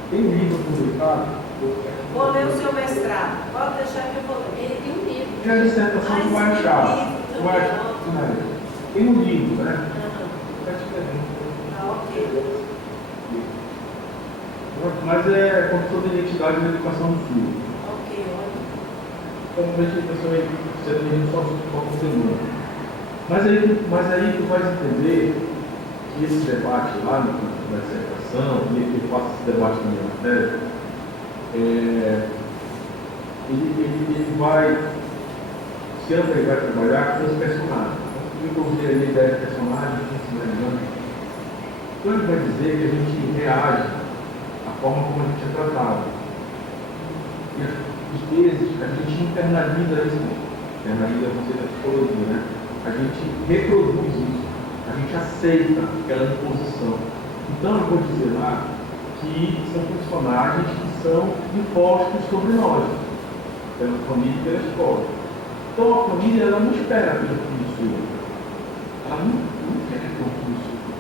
Tem um livro publicado. Vou ler o seu mestrado. Pode deixar que eu vou ler. Ele tem um livro. E a dissertação você vai achar. Tem um livro, né? Está escrevendo. Ok. Mas é construção de identidade na educação do surdo. Ok, ótimo. Provavelmente a pessoa vai ser só conteúdo. Mas aí tu vais entender que esse debate lá na dissertação, e eu faço esse debate na minha matéria, ele vai, se ele vai trabalhar com os personagens. Eu usei a ideia de personagem, então ele vai dizer que a gente reage à forma como a gente é tratado. E às vezes a gente internaliza isso, internaliza o conceito da psicologia, né? A gente reproduz isso, a gente aceita aquela imposição. Então eu vou dizer lá que são personagens que são impostos sobre nós, pela família e pela escola. Então a família ela não espera pelo filho surdo. Ela não quer que o filho surdo.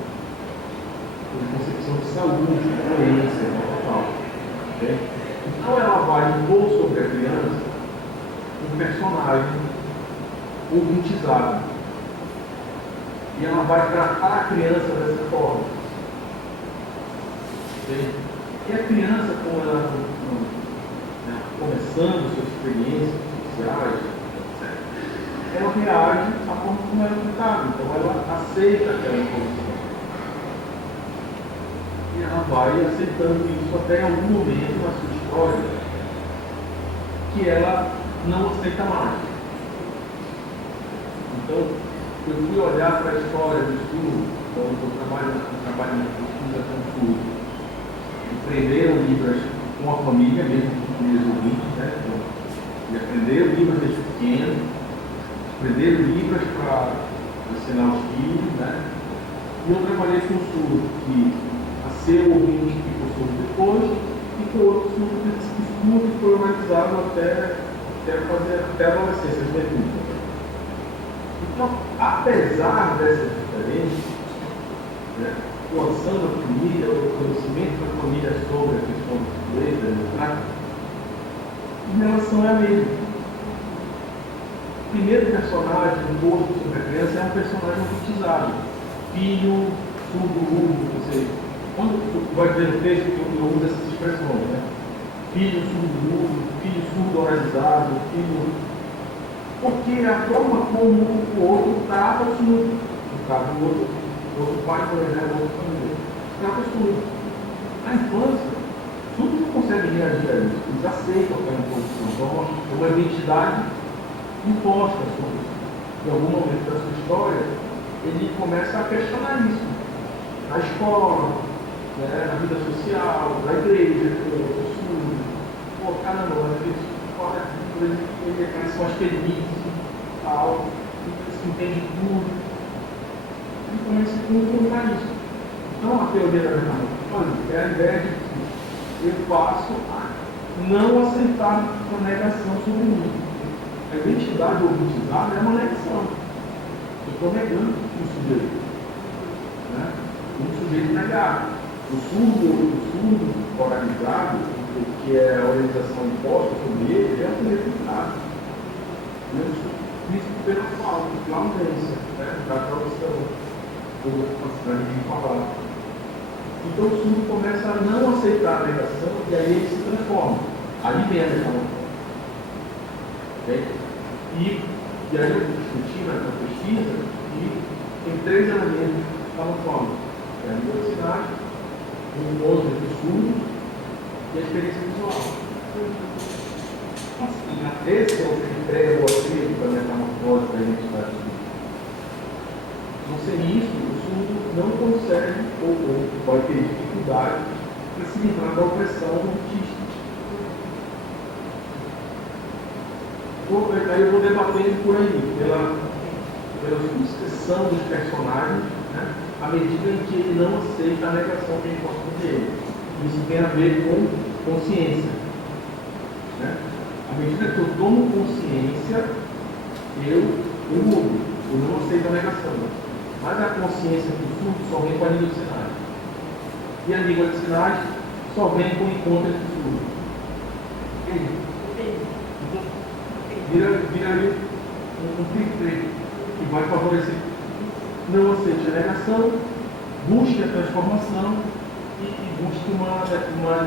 de concepção de saúde, de doença, tal. Okay? Então ela vai impor sobre a criança um personagem ocultizado. E ela vai tratar a criança dessa forma. Okay? E a criança, como ela começando suas experiências sociais, etc., ela reage à forma como ela é tratada. Então ela aceita aquela imposição. E ela vai aceitando isso até algum momento na sua história que ela não aceita mais. Então, eu fui olhar para a história do estudo, quando eu trabalho na pesquisa com estudo. Aprenderam Libras com a família, mesmo com famílias ouvintes, né? Então, e aprenderam Libras desde pequeno, aprenderam Libras para ensinar os filhos, né? E eu trabalhei com um surdo que nasceu ouvinte e ficou surdo depois, e com outro surdo que foi organizado até a adolescência, juventude. Então, apesar dessas diferenças, né, o ação da família, o conhecimento da família sobre a questão do português, a relação é a mesma. O primeiro personagem do posto sobre a criança é um personagem autizado, filho surdo-mudo. Quando vai ver no texto que eu uso essas expressões, né? Filho surdo-mudo, filho surdo-oralizado, filho. Porque a forma como o outro trata o surdo, no caso do outro pai, por exemplo, outra família, trata o surdo. Na infância, tudo não consegue reagir a isso, eles aceitam aquela imposição, então é uma identidade imposta sobre isso. Em algum momento da sua história, ele começa a questionar isso. Na escola, né, na vida social, na igreja, o surdo, pô, caramba, ele são as felizes, tal, ele entende tudo. Ele começa a confrontar isso. Então, a teoria da metamorfose é a ideia de que eu passo a não aceitar a negação sobre mim. A identidade ocultizada é uma negação. Eu estou negando um sujeito. Né? Um sujeito negado. O surdo oralizado, que é a organização imposta sobre ele, é um sujeito negado. Isso pela falta, pela ausência, né? Da tradução, ou da capacidade de falar. Então o surdo começa a não aceitar a negação e aí ele se transforma. Aí vem a metamorfose. Okay? E aí eu discuti na pesquisa que tem 3 elementos que estavam falando. É a diversidade, o encontro entre surdos e a experiência visual. Esse é o critério ou atributo da metamorfose da identidade surda. Não sem isso, o surdo não consegue ou vai ter dificuldade para se livrar da opressão autista. Aí eu vou debatendo por aí, pela sucessão dos personagens, né, à medida em que ele não aceita a negação que ele posta dele. Isso tem a ver com consciência. Né? À medida que eu tomo consciência, eu mudo, eu não aceito a negação. Mas a consciência do surdo só vem com a língua de sinais. E a língua de sinais só vem com o encontro entre o surdo. Vira ali um tripé que vai favorecer. Não aceite a negação, busque a transformação e busque uma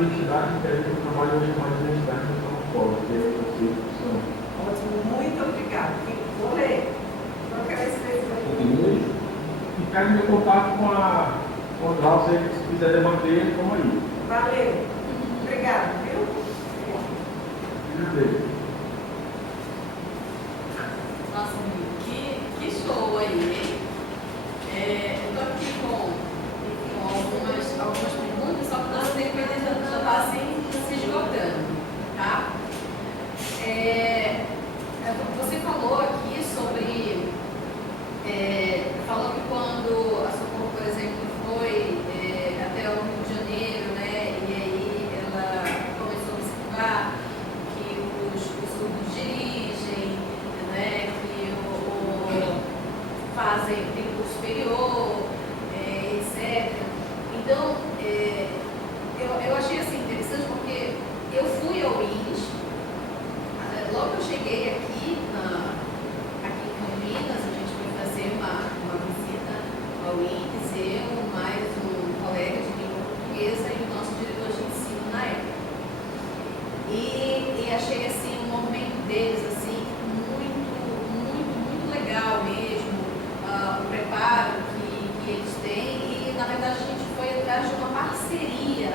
identidade que eu trabalho hoje mais de identidade metamorfose, que é o conceito de som. Ótimo, muito obrigado. Vou ler. Não quero escrever. E pega meu contato com a Glaucia, se quiser debater, toma aí. Valeu. Obrigado, viu? Obrigado. Nossa, amigo, que show aí, hein? Eu estou aqui com algumas perguntas, só que o nosso tempo já está assim, se esgotando, tá? Você falou aqui sobre... falou que quando a Socorro, por exemplo, foi até o Rio de Janeiro, né? E aí ela começou a observar que os surdos dirigem, né, que fazem tem curso superior, etc. Então, eu achei assim interessante porque eu fui ao INES, logo que eu cheguei aqui em Campinas, a gente foi fazer uma visita ao INES, eu, mais um colega de língua portuguesa e o nosso diretor de ensino na época. E achei assim o movimento deles assim, muito legal mesmo, o preparo que eles têm. E na verdade a gente foi atrás de uma parceria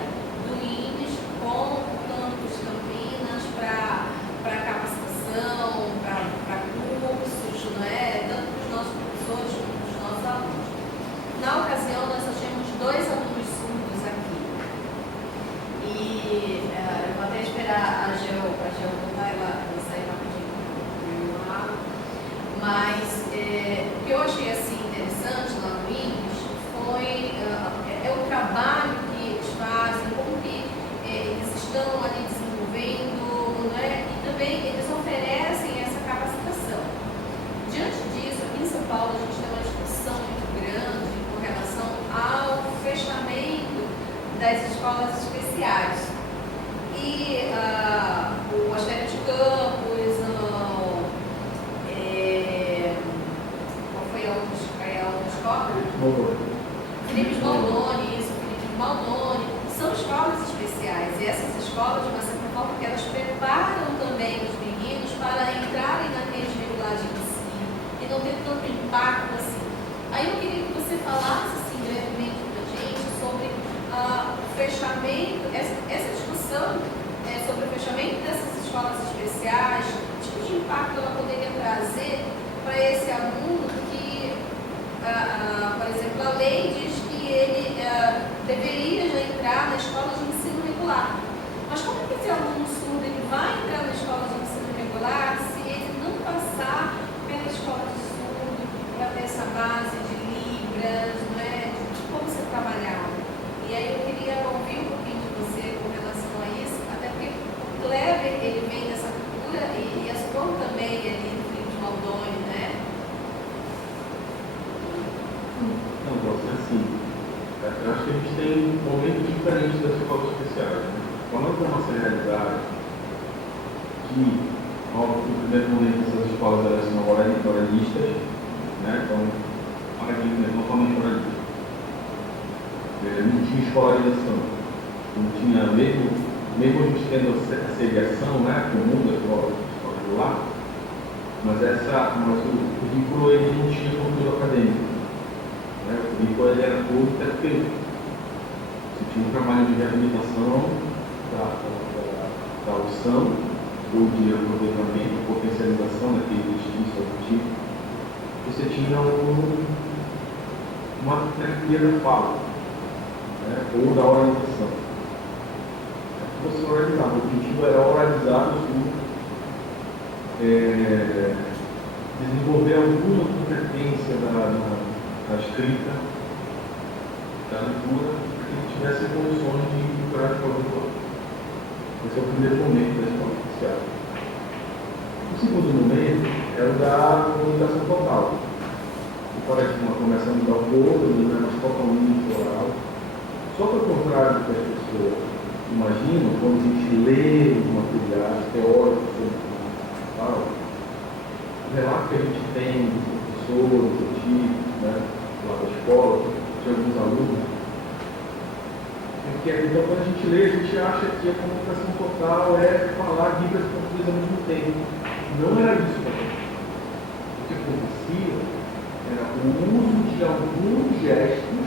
do INES com o campus Campinas para capacitação, para cursos, não é? Tanto para os nossos professores como para os nossos alunos. Na ocasião nós só tínhamos 2 alunos surdos aqui. E eu vou até esperar a Geo voltar, ela sair rapidinho do lado. Mas o que eu achei assim interessante lá no INES foi o trabalho que eles fazem, como que eles estão ali desenvolvendo, né? E também eles oferecem essa capacitação. Diante disso, aqui em São Paulo a gente tem uma discussão muito grande com relação ao fechamento das escolas especiais. E o Astério de Campos, qual foi a outra escola? Felipe Baldoni, são escolas especiais. E essas escolas, de uma certa forma, elas preparam também os meninos para entrarem na rede regular de ensino e não ter tanto impacto assim. Aí eu queria que você falasse assim, brevemente para a gente sobre o fechamento, essa discussão sobre o fechamento dessas escolas especiais, que tipo de impacto ela poderia trazer para esse aluno que, por exemplo, a lei diz que ele deveria já entrar na escola de ensino regular. Mas como que esse aluno surdo ele vai entrar na escola de ensino regular se ele não passar pela escola de surdo para ter essa base de Libras, não é? De como ser trabalhado? E aí eu queria ouvir um pouquinho de você com relação a isso, até porque o Kleber, ele vem dessa cultura e a Suzana também, ali no Felipe Baldoni, né? Não, você assim, eu acho que a gente tem momentos diferentes das escolas especiais, né? Quando a nossa realidade, que, óbvio, no primeiro momento essas escolas elas são oralistas, né? Então, paradigma é totalmente oralista. Não tinha escolarização, não tinha, mesmo a gente tendo a segregação, né, comum da escola regular, mas o currículo ele não tinha conteúdo acadêmico, né? O currículo ele era todo terapêutico. Você tinha um trabalho de reabilitação da audição, ou de aproveitamento, potencialização daquele vestígio auditivo. Você tinha uma terapia da fala, né, ou da oralização. Você oralizava, o objetivo era oralizar o estudo, desenvolver alguma competência da escrita, da leitura, para que ele tivesse condições de procurar de qualquer coisa. Esse é o primeiro momento da escola especial. O segundo momento é o da comunicação total. O paradigma começa a mudar um pouco, ele não é mais totalmente oral. Só que ao contrário do que as pessoas imaginam, quando a gente lê um material teórico sobre o relato que a gente tem do professor, do tio, né, lá da escola, de alguns alunos, então quando a gente lê, a gente acha que a comunicação total é falar Libras e português ao mesmo tempo. Não era isso, né? O que acontecia era o uso de alguns gestos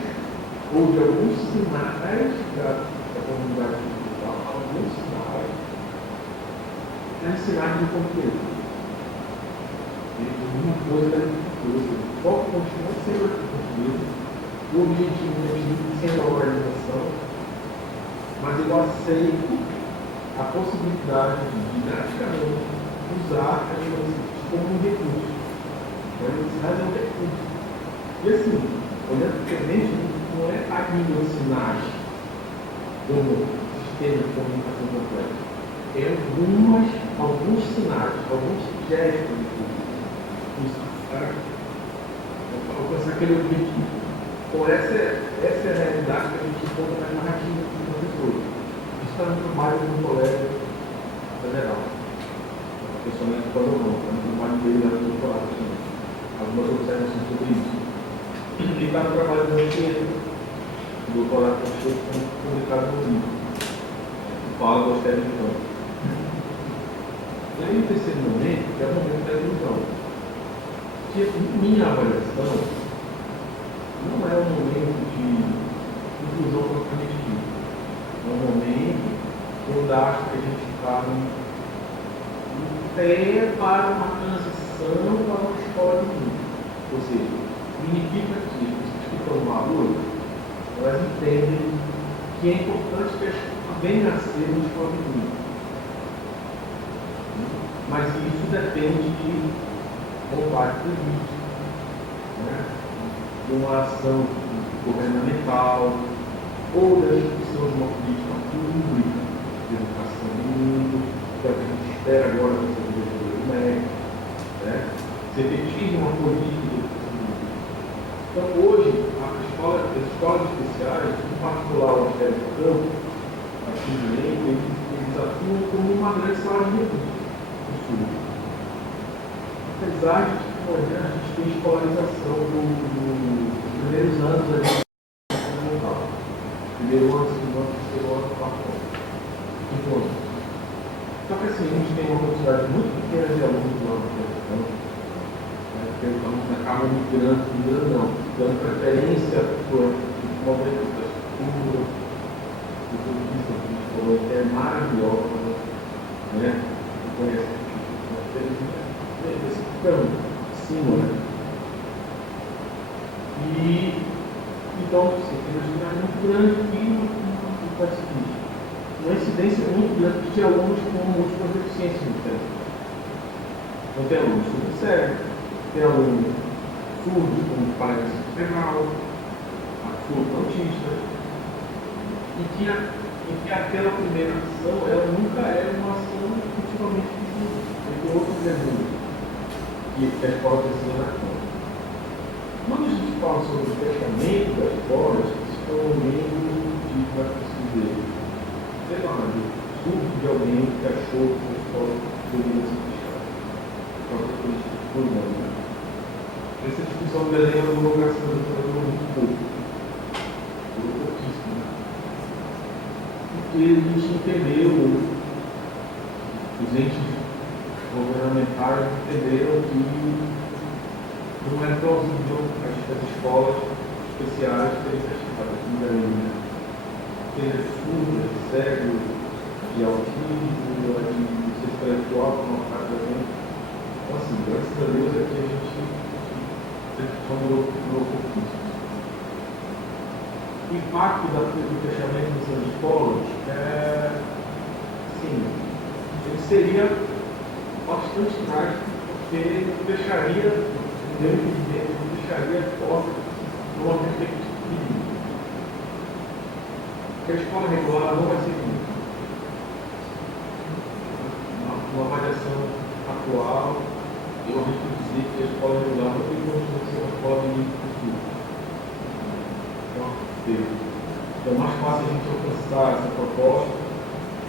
ou de alguns sinais da comunidade cultural, alguns sinais, para ensinar de conteúdo. Uma coisa da cultura. O foco continua sendo a cultura, o objetivo sendo a organização, mas eu aceito a possibilidade de didaticamente usar a diversidade como um recurso. A diversidade é um recurso. E assim, olhando friamente, não é a língua de sinais como sistema de comunicação completa. É alguns sinais, alguns gestos de alcançar aquele objetivo. Então, essa é a realidade que a gente encontra nas narrativas dos professores. Isso está no trabalho do colégio federal. Pessoalmente, quando não, está no trabalho dele lá no doutorado também. Algumas observações sobre isso. E está no trabalho do Anchieta, o doutorado do Anchieta, publicado no livro, que fala do Austério de Campo. E aí, o terceiro momento, que é o momento da ilusão. Que, minha avaliação, não é um momento de inclusão propriamente dita. É um momento que eu acho que a gente está em pé para uma transição para uma escola de mundo. Ou seja, significa que as pessoas que estão no valor, elas entendem que é importante que a escola venha a ser uma escola de mundo. Mas isso depende de vontade política, né? De uma ação governamental ou da instituição de uma política pública de educação do mundo, que é o que a gente espera agora no seu diretor do MEC, né? Se efetive uma política de educação do mundo. Então, hoje, as escolas especiais, em particular o Austério de Campo, aqui no meio, eles atuam como uma grande sala de recursos do Sul. Apesar de que, olha, a gente tem escolarização dos primeiros anos ali no fundamental. Primeiro ano, segundo ano, terceiro ano, quarto ano. Quinto ano. Só que assim, a gente tem uma quantidade muito pequena de alunos lá no campo, né? Porque os alunos acabam migrando não, dando preferência por movimentos da cultura, do turismo, que a gente falou, que é maravilhosa, né? Que conhece esse campo, cima, né? E então, assim, tem uma atividade muito grande e uma incidência muito grande de alunos com múltiplas deficiências no tempo. Então, tem alunos surdo cego, tem aluno surdo com paralisia cerebral, surdo autista, e que aquela primeira ação, ela nunca é uma ação efetivamente difícil. Tem outros exemplos que a escola precisa dar conta. Quando a gente fala sobre o fechamento das escolas, isso é um momento de, como é que eu preciso dizer, sei lá, de surto de alguém que achou que a escola deveria ser fechada. Por causa da política de todo mundo, né? Essa discussão desenha a homologação da literatura muito pouco. Durou pouquíssimo, né? Porque a gente entendeu, os entes governamentais entenderam que não é plausível as escolas especiais terem fechadas, seja de surdo, de cego, de autismo, de deficiência intelectual, como uma parte da gente. Então, assim, graças a Deus aqui a gente só mudou pouquíssimo. O impacto do fechamento dessas escolas sim, ele seria bastante trágico, porque fecharia, no meu entendimento, fecharia a porta de uma perspectiva de vida. Porque a escola regular não vai ser muito. Uma avaliação atual, eu arrisco dizer que a escola regular não tem condições de ser uma escola de nível possível. Então, é mais fácil a gente alcançar essa proposta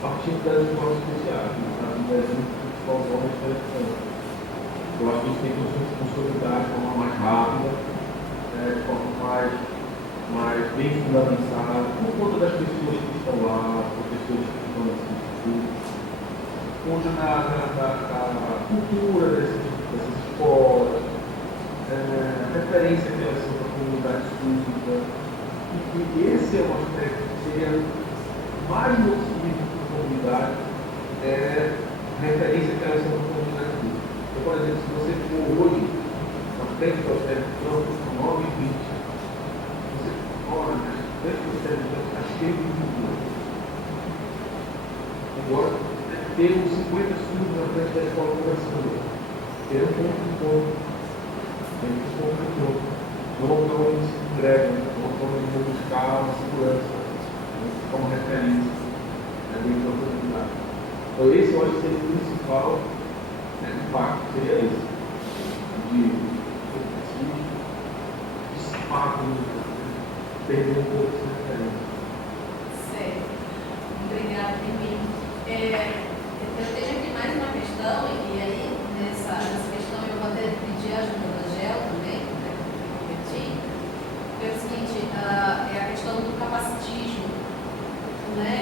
partindo das escolas especiais, no Brasil, os homens interessantes. Eu acho que a gente tem que consolidar de forma mais rápida, de forma mais bem fundamentada, por conta das pessoas que estão lá, professores que estão nesse instituto, por conta da cultura dessas escolas, a referência que elas são para a comunidade surda, e que esse é um aspecto que seria mais nocivo para a comunidade, a referência que elas são para a comunidade surda. Então, por exemplo, se você for hoje, na frente do Austério de Campo, com 9h20, você fora, na frente do Austério de Campo, está cheio de cultura. Agora, ter uns 50 surdos na frente da escola conversando, ter um ponto de ponto, tem um ponto de ponto. Não estão se entregam, não estão buscar uma segurança, como referência, dentro da oportunidade. Então, esse eu acho que seria o principal impacto, seria esse, de espaço, perder um pouco essa referência. Certo. Obrigada, Firmino. Eu tenho aqui mais uma questão, e aí nessa questão eu vou até pedir a ajuda da Gel também, para competir. É o seguinte, é a questão do capacitismo. Né?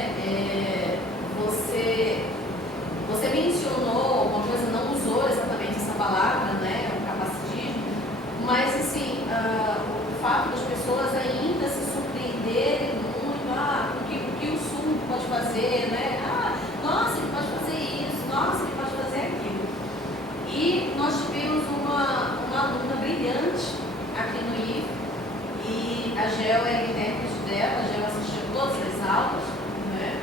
Você mencionou uma coisa, não usou exatamente essa palavra, né? O capacitismo, mas assim, o fato das pessoas ainda se surpreenderem muito, o que o Sul pode fazer, né? Nossa, ele pode fazer isso, nossa, ele pode fazer aquilo. E nós tivemos uma aluna brilhante aqui no IF, e a Gel é a intérprete dela, a Gel assistiu todas as aulas, né?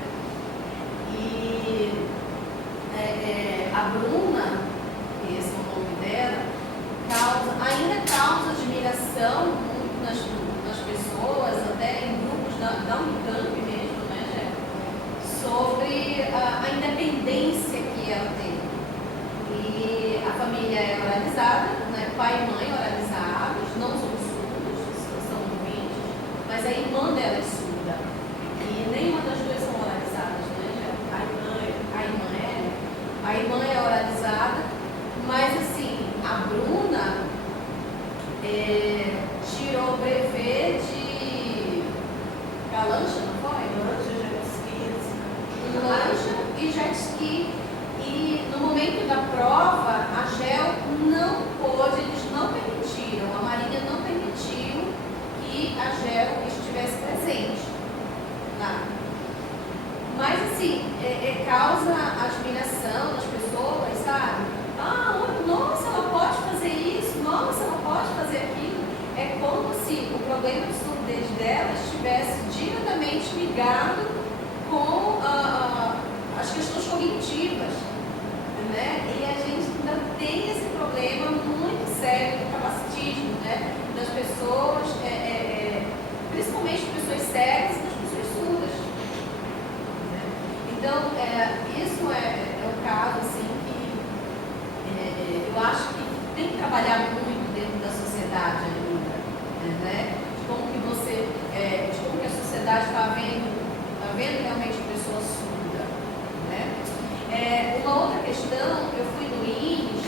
E a Bruna, esse é o nome dela, ainda causa admiração muito nas pessoas, até em grupos da Unicamp mesmo, né, Gé? Sobre a independência que ela tem. E a família é oralizada, né? Pai e mãe oralizados, não são surdos, são ouvintes, mas a irmã dela é surda. E nenhuma das duas são oralizadas, né, Gé? A irmã é oralizada, mas assim, a Bruna tirou o brevet de lancha, não foi? Lancha e jet ski. E no momento da prova, a Gel não pôde, eles não permitiram, a Marília não permitiu que a Gel estivesse presente lá. Mas assim, causa admiração das pessoas, sabe? Nossa, ela pode fazer isso, nossa, ela pode fazer aquilo. É como se o problema de surdez dela estivesse diretamente ligado com as questões cognitivas, né? E a gente ainda tem esse problema muito sério do capacitismo, né? Das pessoas, principalmente pessoas cegas e das pessoas surdas. Então, isso é um caso assim, que eu acho que tem que trabalhar muito dentro da sociedade ainda, né? De como que a sociedade está vendo realmente pessoas surdas, né? Uma outra questão, eu fui no INES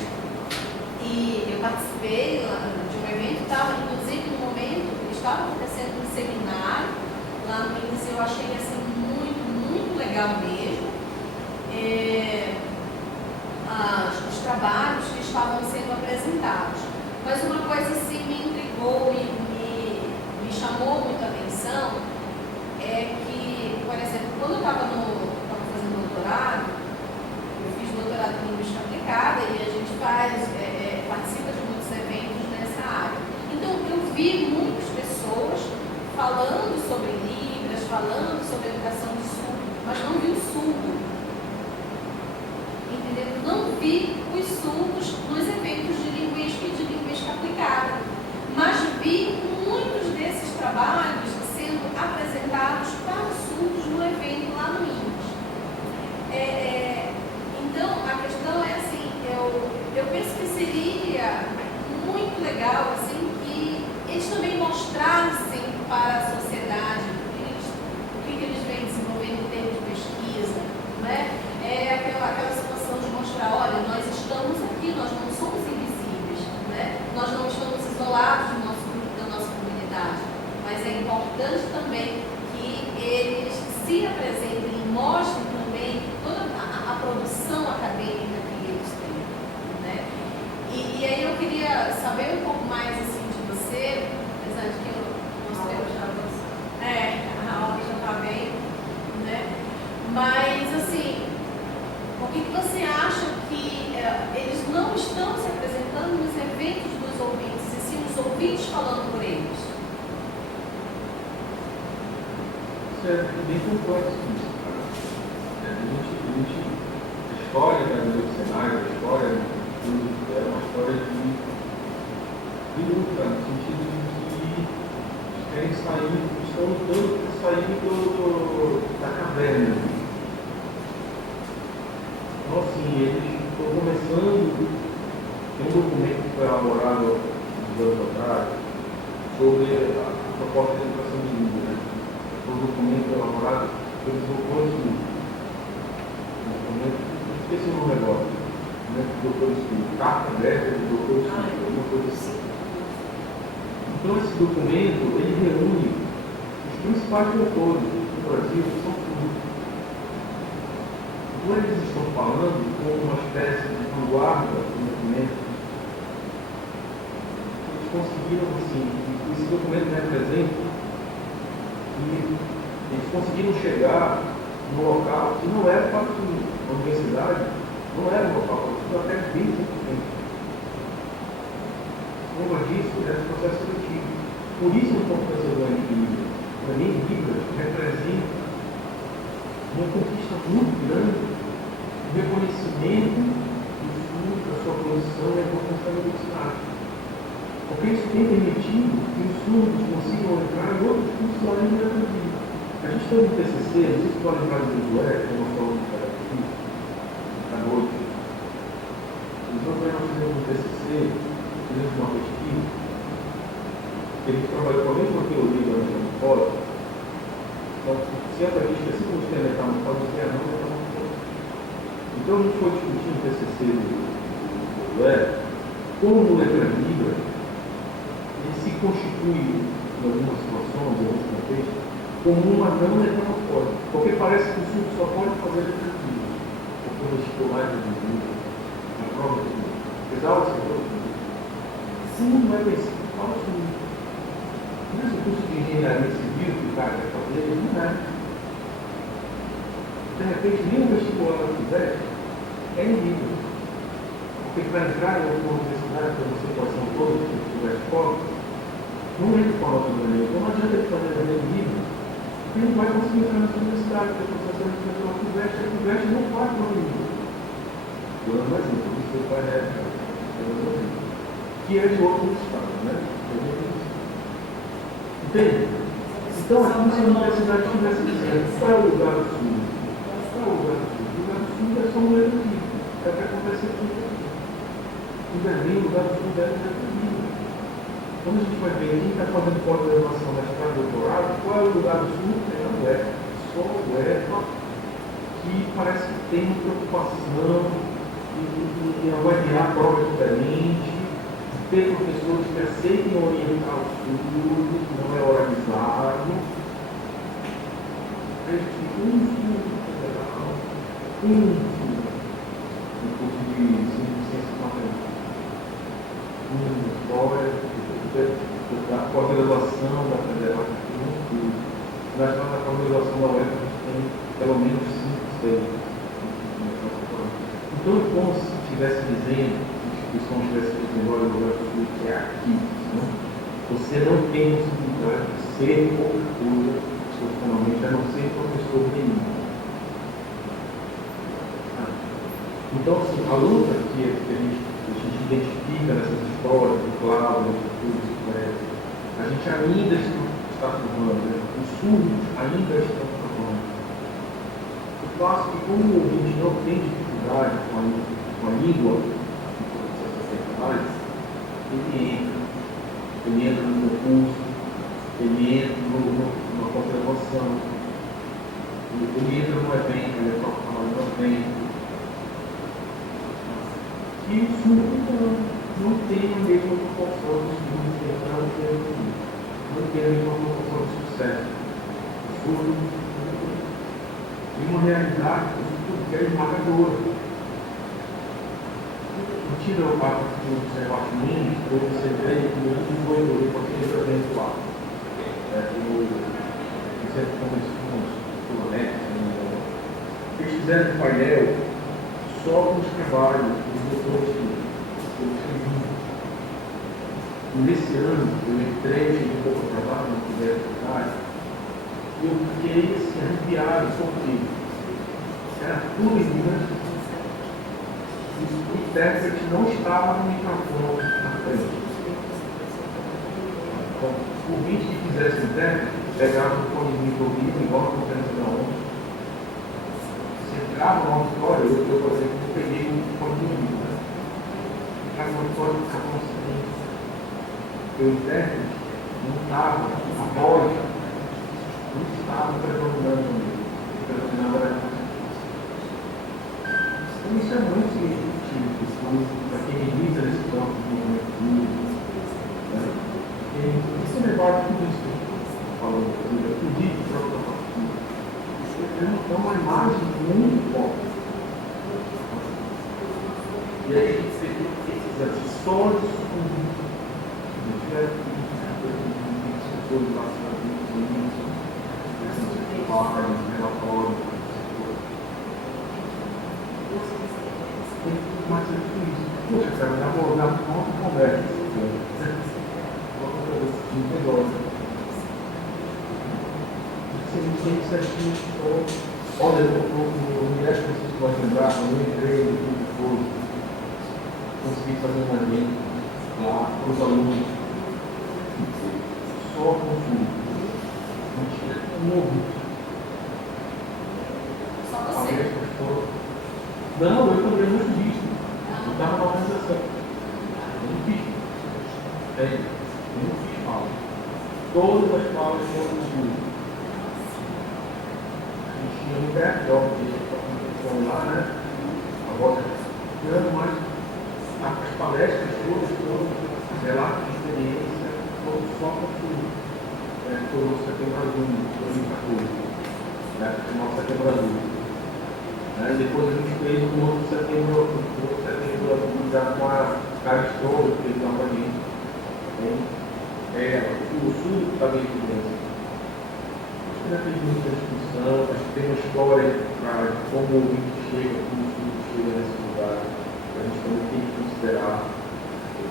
e eu participei de um evento, inclusive no momento, estava acontecendo um seminário lá no INES, eu achei assim muito legal mesmo. Os trabalhos que estavam sendo apresentados. Mas uma coisa assim me intrigou e me chamou muito a atenção é que, por exemplo, quando eu estava fazendo doutorado, eu fiz doutorado em linguística aplicada e a gente participa de muitos eventos nessa área. Então eu vi muitas pessoas falando sobre Libras, falando sobre educação de surdo, mas não vi o surdo. Entendeu? Não vi os surdos nos eventos de linguística e de linguística aplicada, mas vi muitos desses trabalhos sendo apresentados para os surdos no evento lá no INES. Então, a questão é assim, eu penso que seria muito legal assim, que eles também mostrassem para a sociedade o que eles vêm desenvolvendo em termos de pesquisa, né? Aquela situação de mostrar, olha, nós estamos aqui, nós não somos invisíveis, né? Nós não estamos isolados do nosso grupo, da nossa comunidade, mas é importante também que eles se apresentem e mostrem também toda a produção acadêmica que eles têm, né? E aí eu queria saber um pouco mais assim de você, apesar de que eu mostrei a aula já está bem, né? Mas assim, o que você acha que eles não estão se apresentando nos eventos dos ouvintes, e sim os ouvintes falando por eles? Isso é bem complexo. A história da universidade, a história é uma história de luta, no sentido de que querem sair, estão lutando por sair da caverna. Então, assim, eles estão começando. Tem um documento que foi elaborado uns anos atrás sobre proposta de educação de língua, né? Foi um documento elaborado pelos doutores do documento, esqueci o nome agora, né? Doutores do carta aberta do doutores do alguma coisa assim. Então esse documento, ele reúne os principais doutores do Brasil, que são todos. Então eles estão falando com uma espécie de vanguarda do documento. Eles conseguiram, assim, esse documento representa que eles conseguiram chegar no local que não era para a universidade, não era um local para até 20%. Como eu disse, é um processo seletivo. Por isso a importância do Libras. Para mim, Libras representa uma conquista muito grande, o reconhecimento do estudo, da sua posição e a importância da universidade. Porque isso tem permitido que os surdos consigam entrar em outros cursos da língua brasileira. A gente tem um TCC, não sei se pode lembrar do Josué, que é o nosso aluno que está aqui, à noite. Então, nós fizemos um TCC, fizemos uma pesquisa, que a gente trabalhou com a mesma teoria da antropóloga. Então, certa vez, assim como os temas estavam falando, então a gente foi discutindo o TCC do Josué, como letra Libra, ele se constitui, em algumas situações, em alguns contextos, como uma não metamorfose. Porque parece que o surdo só pode fazer letra Libra. Porque no vestibular de Libra, na prova de Libra, apesar de ser todo surdo, não é pensado, fala surdo. Mas o curso de engenharia civil que o cara quer fazer, ele não é. De repente, nem o vestibular que fizer é em Libra. Porque para entrar em alguma universidade, para você pode ser todos que tiver escola, não entra com a nota do Enem. Então não adianta ele fazer o Enem livre, porque ele não vai conseguir entrar nessa universidade, porque o processo de entrar com o veste não faz com a língua. Estou dando mais exemplo, porque você vai que é de outro estado, né? Entende? Então aqui se a universidade estivesse dizendo qual é o lugar do sul? Qual é o lugar do sul? O lugar do sul é só um erro aqui. É o que acontece aqui. O Berlim, o lugar do sul deve ser aqui. Quando a gente vai ver quem está fazendo pós-graduação na escola de doutorado, qual é o lugar do sul? É a UEPA. Só a UEPA que parece que tem uma preocupação em avaliar provas diferentes, ter professores que aceitem orientar o estudo, que não é oralizado. A gente fica um estudo federal, no curso de ciência matemática, história, a pós-graduação da federal, nós na pós-graduação da UEF a gente tem pelo menos 5, 6. Então é como se estivesse dizendo, a instituição estivesse dizendo, olha, o lugar do estudo é aqui. Não? Você não tem possibilidade de ser outra coisa, profissionalmente, a não ser professor de língua. Então, assim, a luta que a gente identifica nessas histórias, do Cláudio, do Estudo, a gente ainda está formando, né? Os surdos ainda estão formando. Eu faço que, como o ouvinte não tem dificuldade com a língua, ele entra no concurso, ele entra numa pós-graduação, ele entra no evento, ele é profissional no evento. E o surdo não tem a mesma proporção de estudos que não tem a mesma proporção de sucesso. O surdo tem uma realidade que é esmagadora. Eu tive a parte de observar Nunes, eu observei que o Nunes foi do evento lá. No Centro de Convenções, eles fizeram um painel só com os trabalhos dos doutores que eu escrevi. E nesse ano, eu entrei, cheguei um pouco a trabalho, não puder trabalhar, e eu fiquei assim, arrepiado, porque era tudo em inglês. O intérprete não estava no microfone na frente. Então, o ouvinte que fizesse o intérprete, pegava o fone de ouvido, igual na conferência da ONU. Você entrava no auditório, eu, por exemplo, peguei um fone de ouvido. Entrava no auditório e ficava no seguinte. O intérprete não estava, a voz não estava predominando nele, predominando era a consciência. Então isso é muito significativo para quem milita nesse campo do movimento público, né? E esse debate tudo isso que eu estou falando, eu acredito que o próprio partido é uma imagem muito forte. E aí a gente tem esses sonhos mas é difícil. Poxa, cara, já vou dar uma outra conversa. Muito negócio. Se a gente tem certinho, olha, no Universo que vocês podem lembrar, quando eu entrei no grupo todo, consegui fazer um evento lá para os alunos, só consumo. Não tinha um ouvinte. Só você? Não, eu também não fiz. Eu estava na organização. Eu não fiz. Eu não fiz fala. Todas as falas foram consumo. A gente tinha um backdrop de lá, né? Agora, mas as palestras todas foram relatos de experiência, foram só consumo. Foi o Setembro Azul, 2014. O nosso Setembro Azul. Depois a gente fez um outro setembro já com a Caristola, que fez lá com a gente. O Sul também fez. Acho que já tem muita discussão, acho que tem uma história de como o ouvinte chega, como o Sul chega nesse lugar, que a gente também tem que considerar.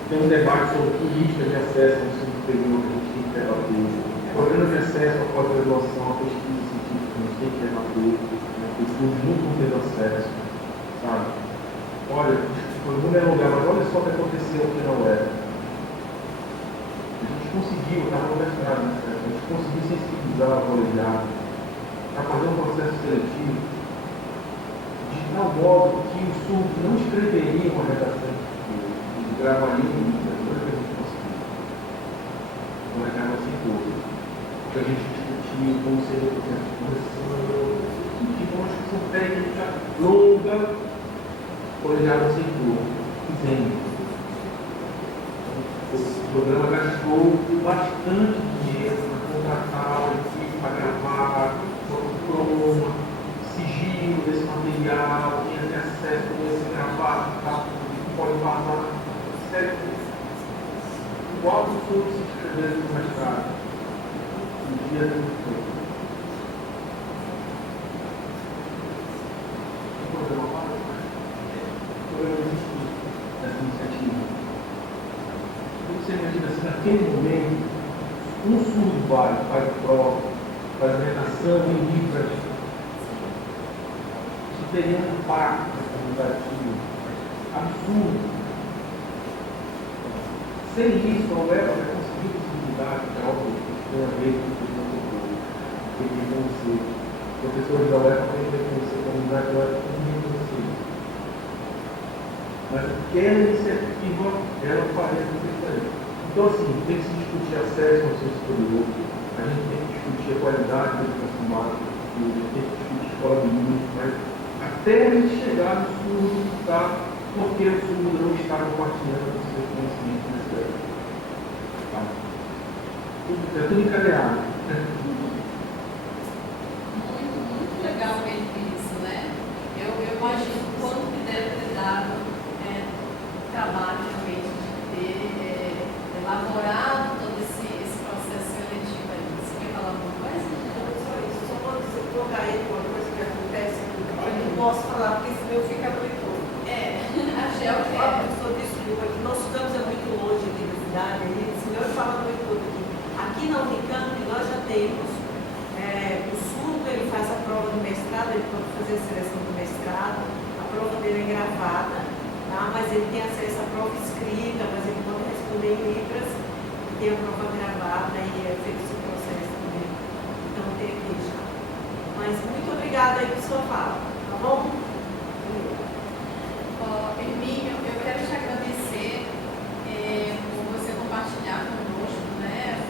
Tem um debate sobre política de acesso ao ensino superior que a gente tem que debater. Programa de acesso à pós-graduação, à pesquisa científica, a gente tem que debater. O estudo nunca teve acesso, sabe? Olha, foi um lugar, mas olha só o que aconteceu aqui na UERJ. A gente conseguiu, estava no mestrado, né? A gente conseguiu sensibilizar o colegiado para fazer um processo seletivo de tal modo que os surdos não escreveriam uma redação de gravaria em Libras, coisa que a gente conseguiu. Uma redação sem cor. Porque a gente discutiu como seria o processo de correção. Que são técnica longa, colegiado sem cor, dizendo. O programa gastou bastante dinheiro para contratar a equipe, para gravar, croma, sigilo desse material, tinha ter acesso a esse gravado, que pode vazar, etc. Igual os outros se inscreveram no mestrado, no dia do dessa iniciativa. Você imagina se naquele momento um surdo faz prova, faz redação em Libras, isso teria um impacto na comunidade absurdo. Sem isso, a UEPA vai conseguir possibilidade, que é óbvio, que tem a ver com o que reconhecer. Professores da UEPA têm que reconhecer a comunidade da UEPA como reconhecer. Mas aquela iniciativa, ela parece diferente. Então, assim, tem que se discutir acesso ao ensino superior, a gente tem que discutir a qualidade da educação básica, a gente tem que discutir escola bilíngue, mas até a gente chegar no surdo, tá? Porque o surdo não está compartilhando o seu conhecimento nessa época. Tá? É tudo encadeado. Muito legal mesmo isso, né? Eu imagino quanto que deve ter dado trabalho realmente de ter elaborado todo esse processo seletivo aí. Você quer falar alguma coisa? Só isso, só vou colocar aí uma coisa que acontece aqui. Eu não posso falar porque senão eu fico muito. A Gel quer. Professor, desculpa, que nós estamos muito longe de universidade, senão eu falo muito tudo aqui. Aqui na Unicamp nós já temos o surdo, ele faz a prova do mestrado, ele pode fazer a seleção do mestrado, a prova dele é gravada. Mas ele tem acesso à prova escrita, mas ele pode responder em Libras, tem a prova gravada e é feito esse processo também. Então tem aqui já. Mas muito obrigada aí por sua fala, tá bom? Hermínio, eu quero te agradecer por você compartilhar conosco, né,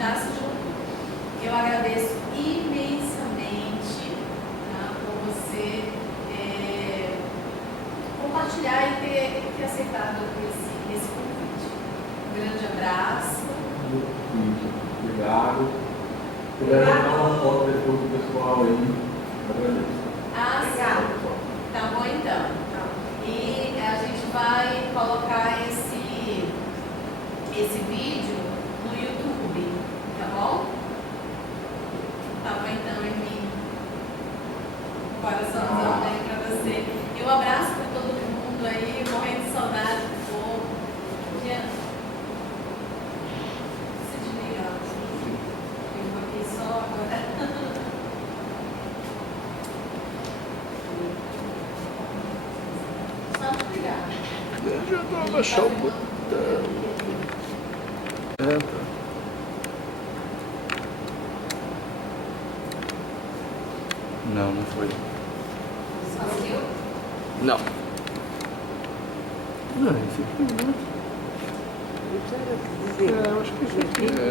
já se juntou. Eu agradeço imensamente, tá, por você compartilhar e ter aceitado esse convite. Um grande abraço. Obrigado. Se puder mandar uma foto depois do pessoal aí, agradeço. Ah, sim. Tá bom então. E a gente vai colocar esse vídeo no YouTube, tá bom? Tá bom então, Emílio. Coraçãozão aí pra você. E um abraço pra todo mundo aí, morrendo de saudade do povo. Jean, se desligar. Eu vou aqui só agora. Só desligar. Eu já vou abaixar o botão. Não, não foi. Sozinho? Não. Não, esse aqui, né? Eu acho que esse aqui é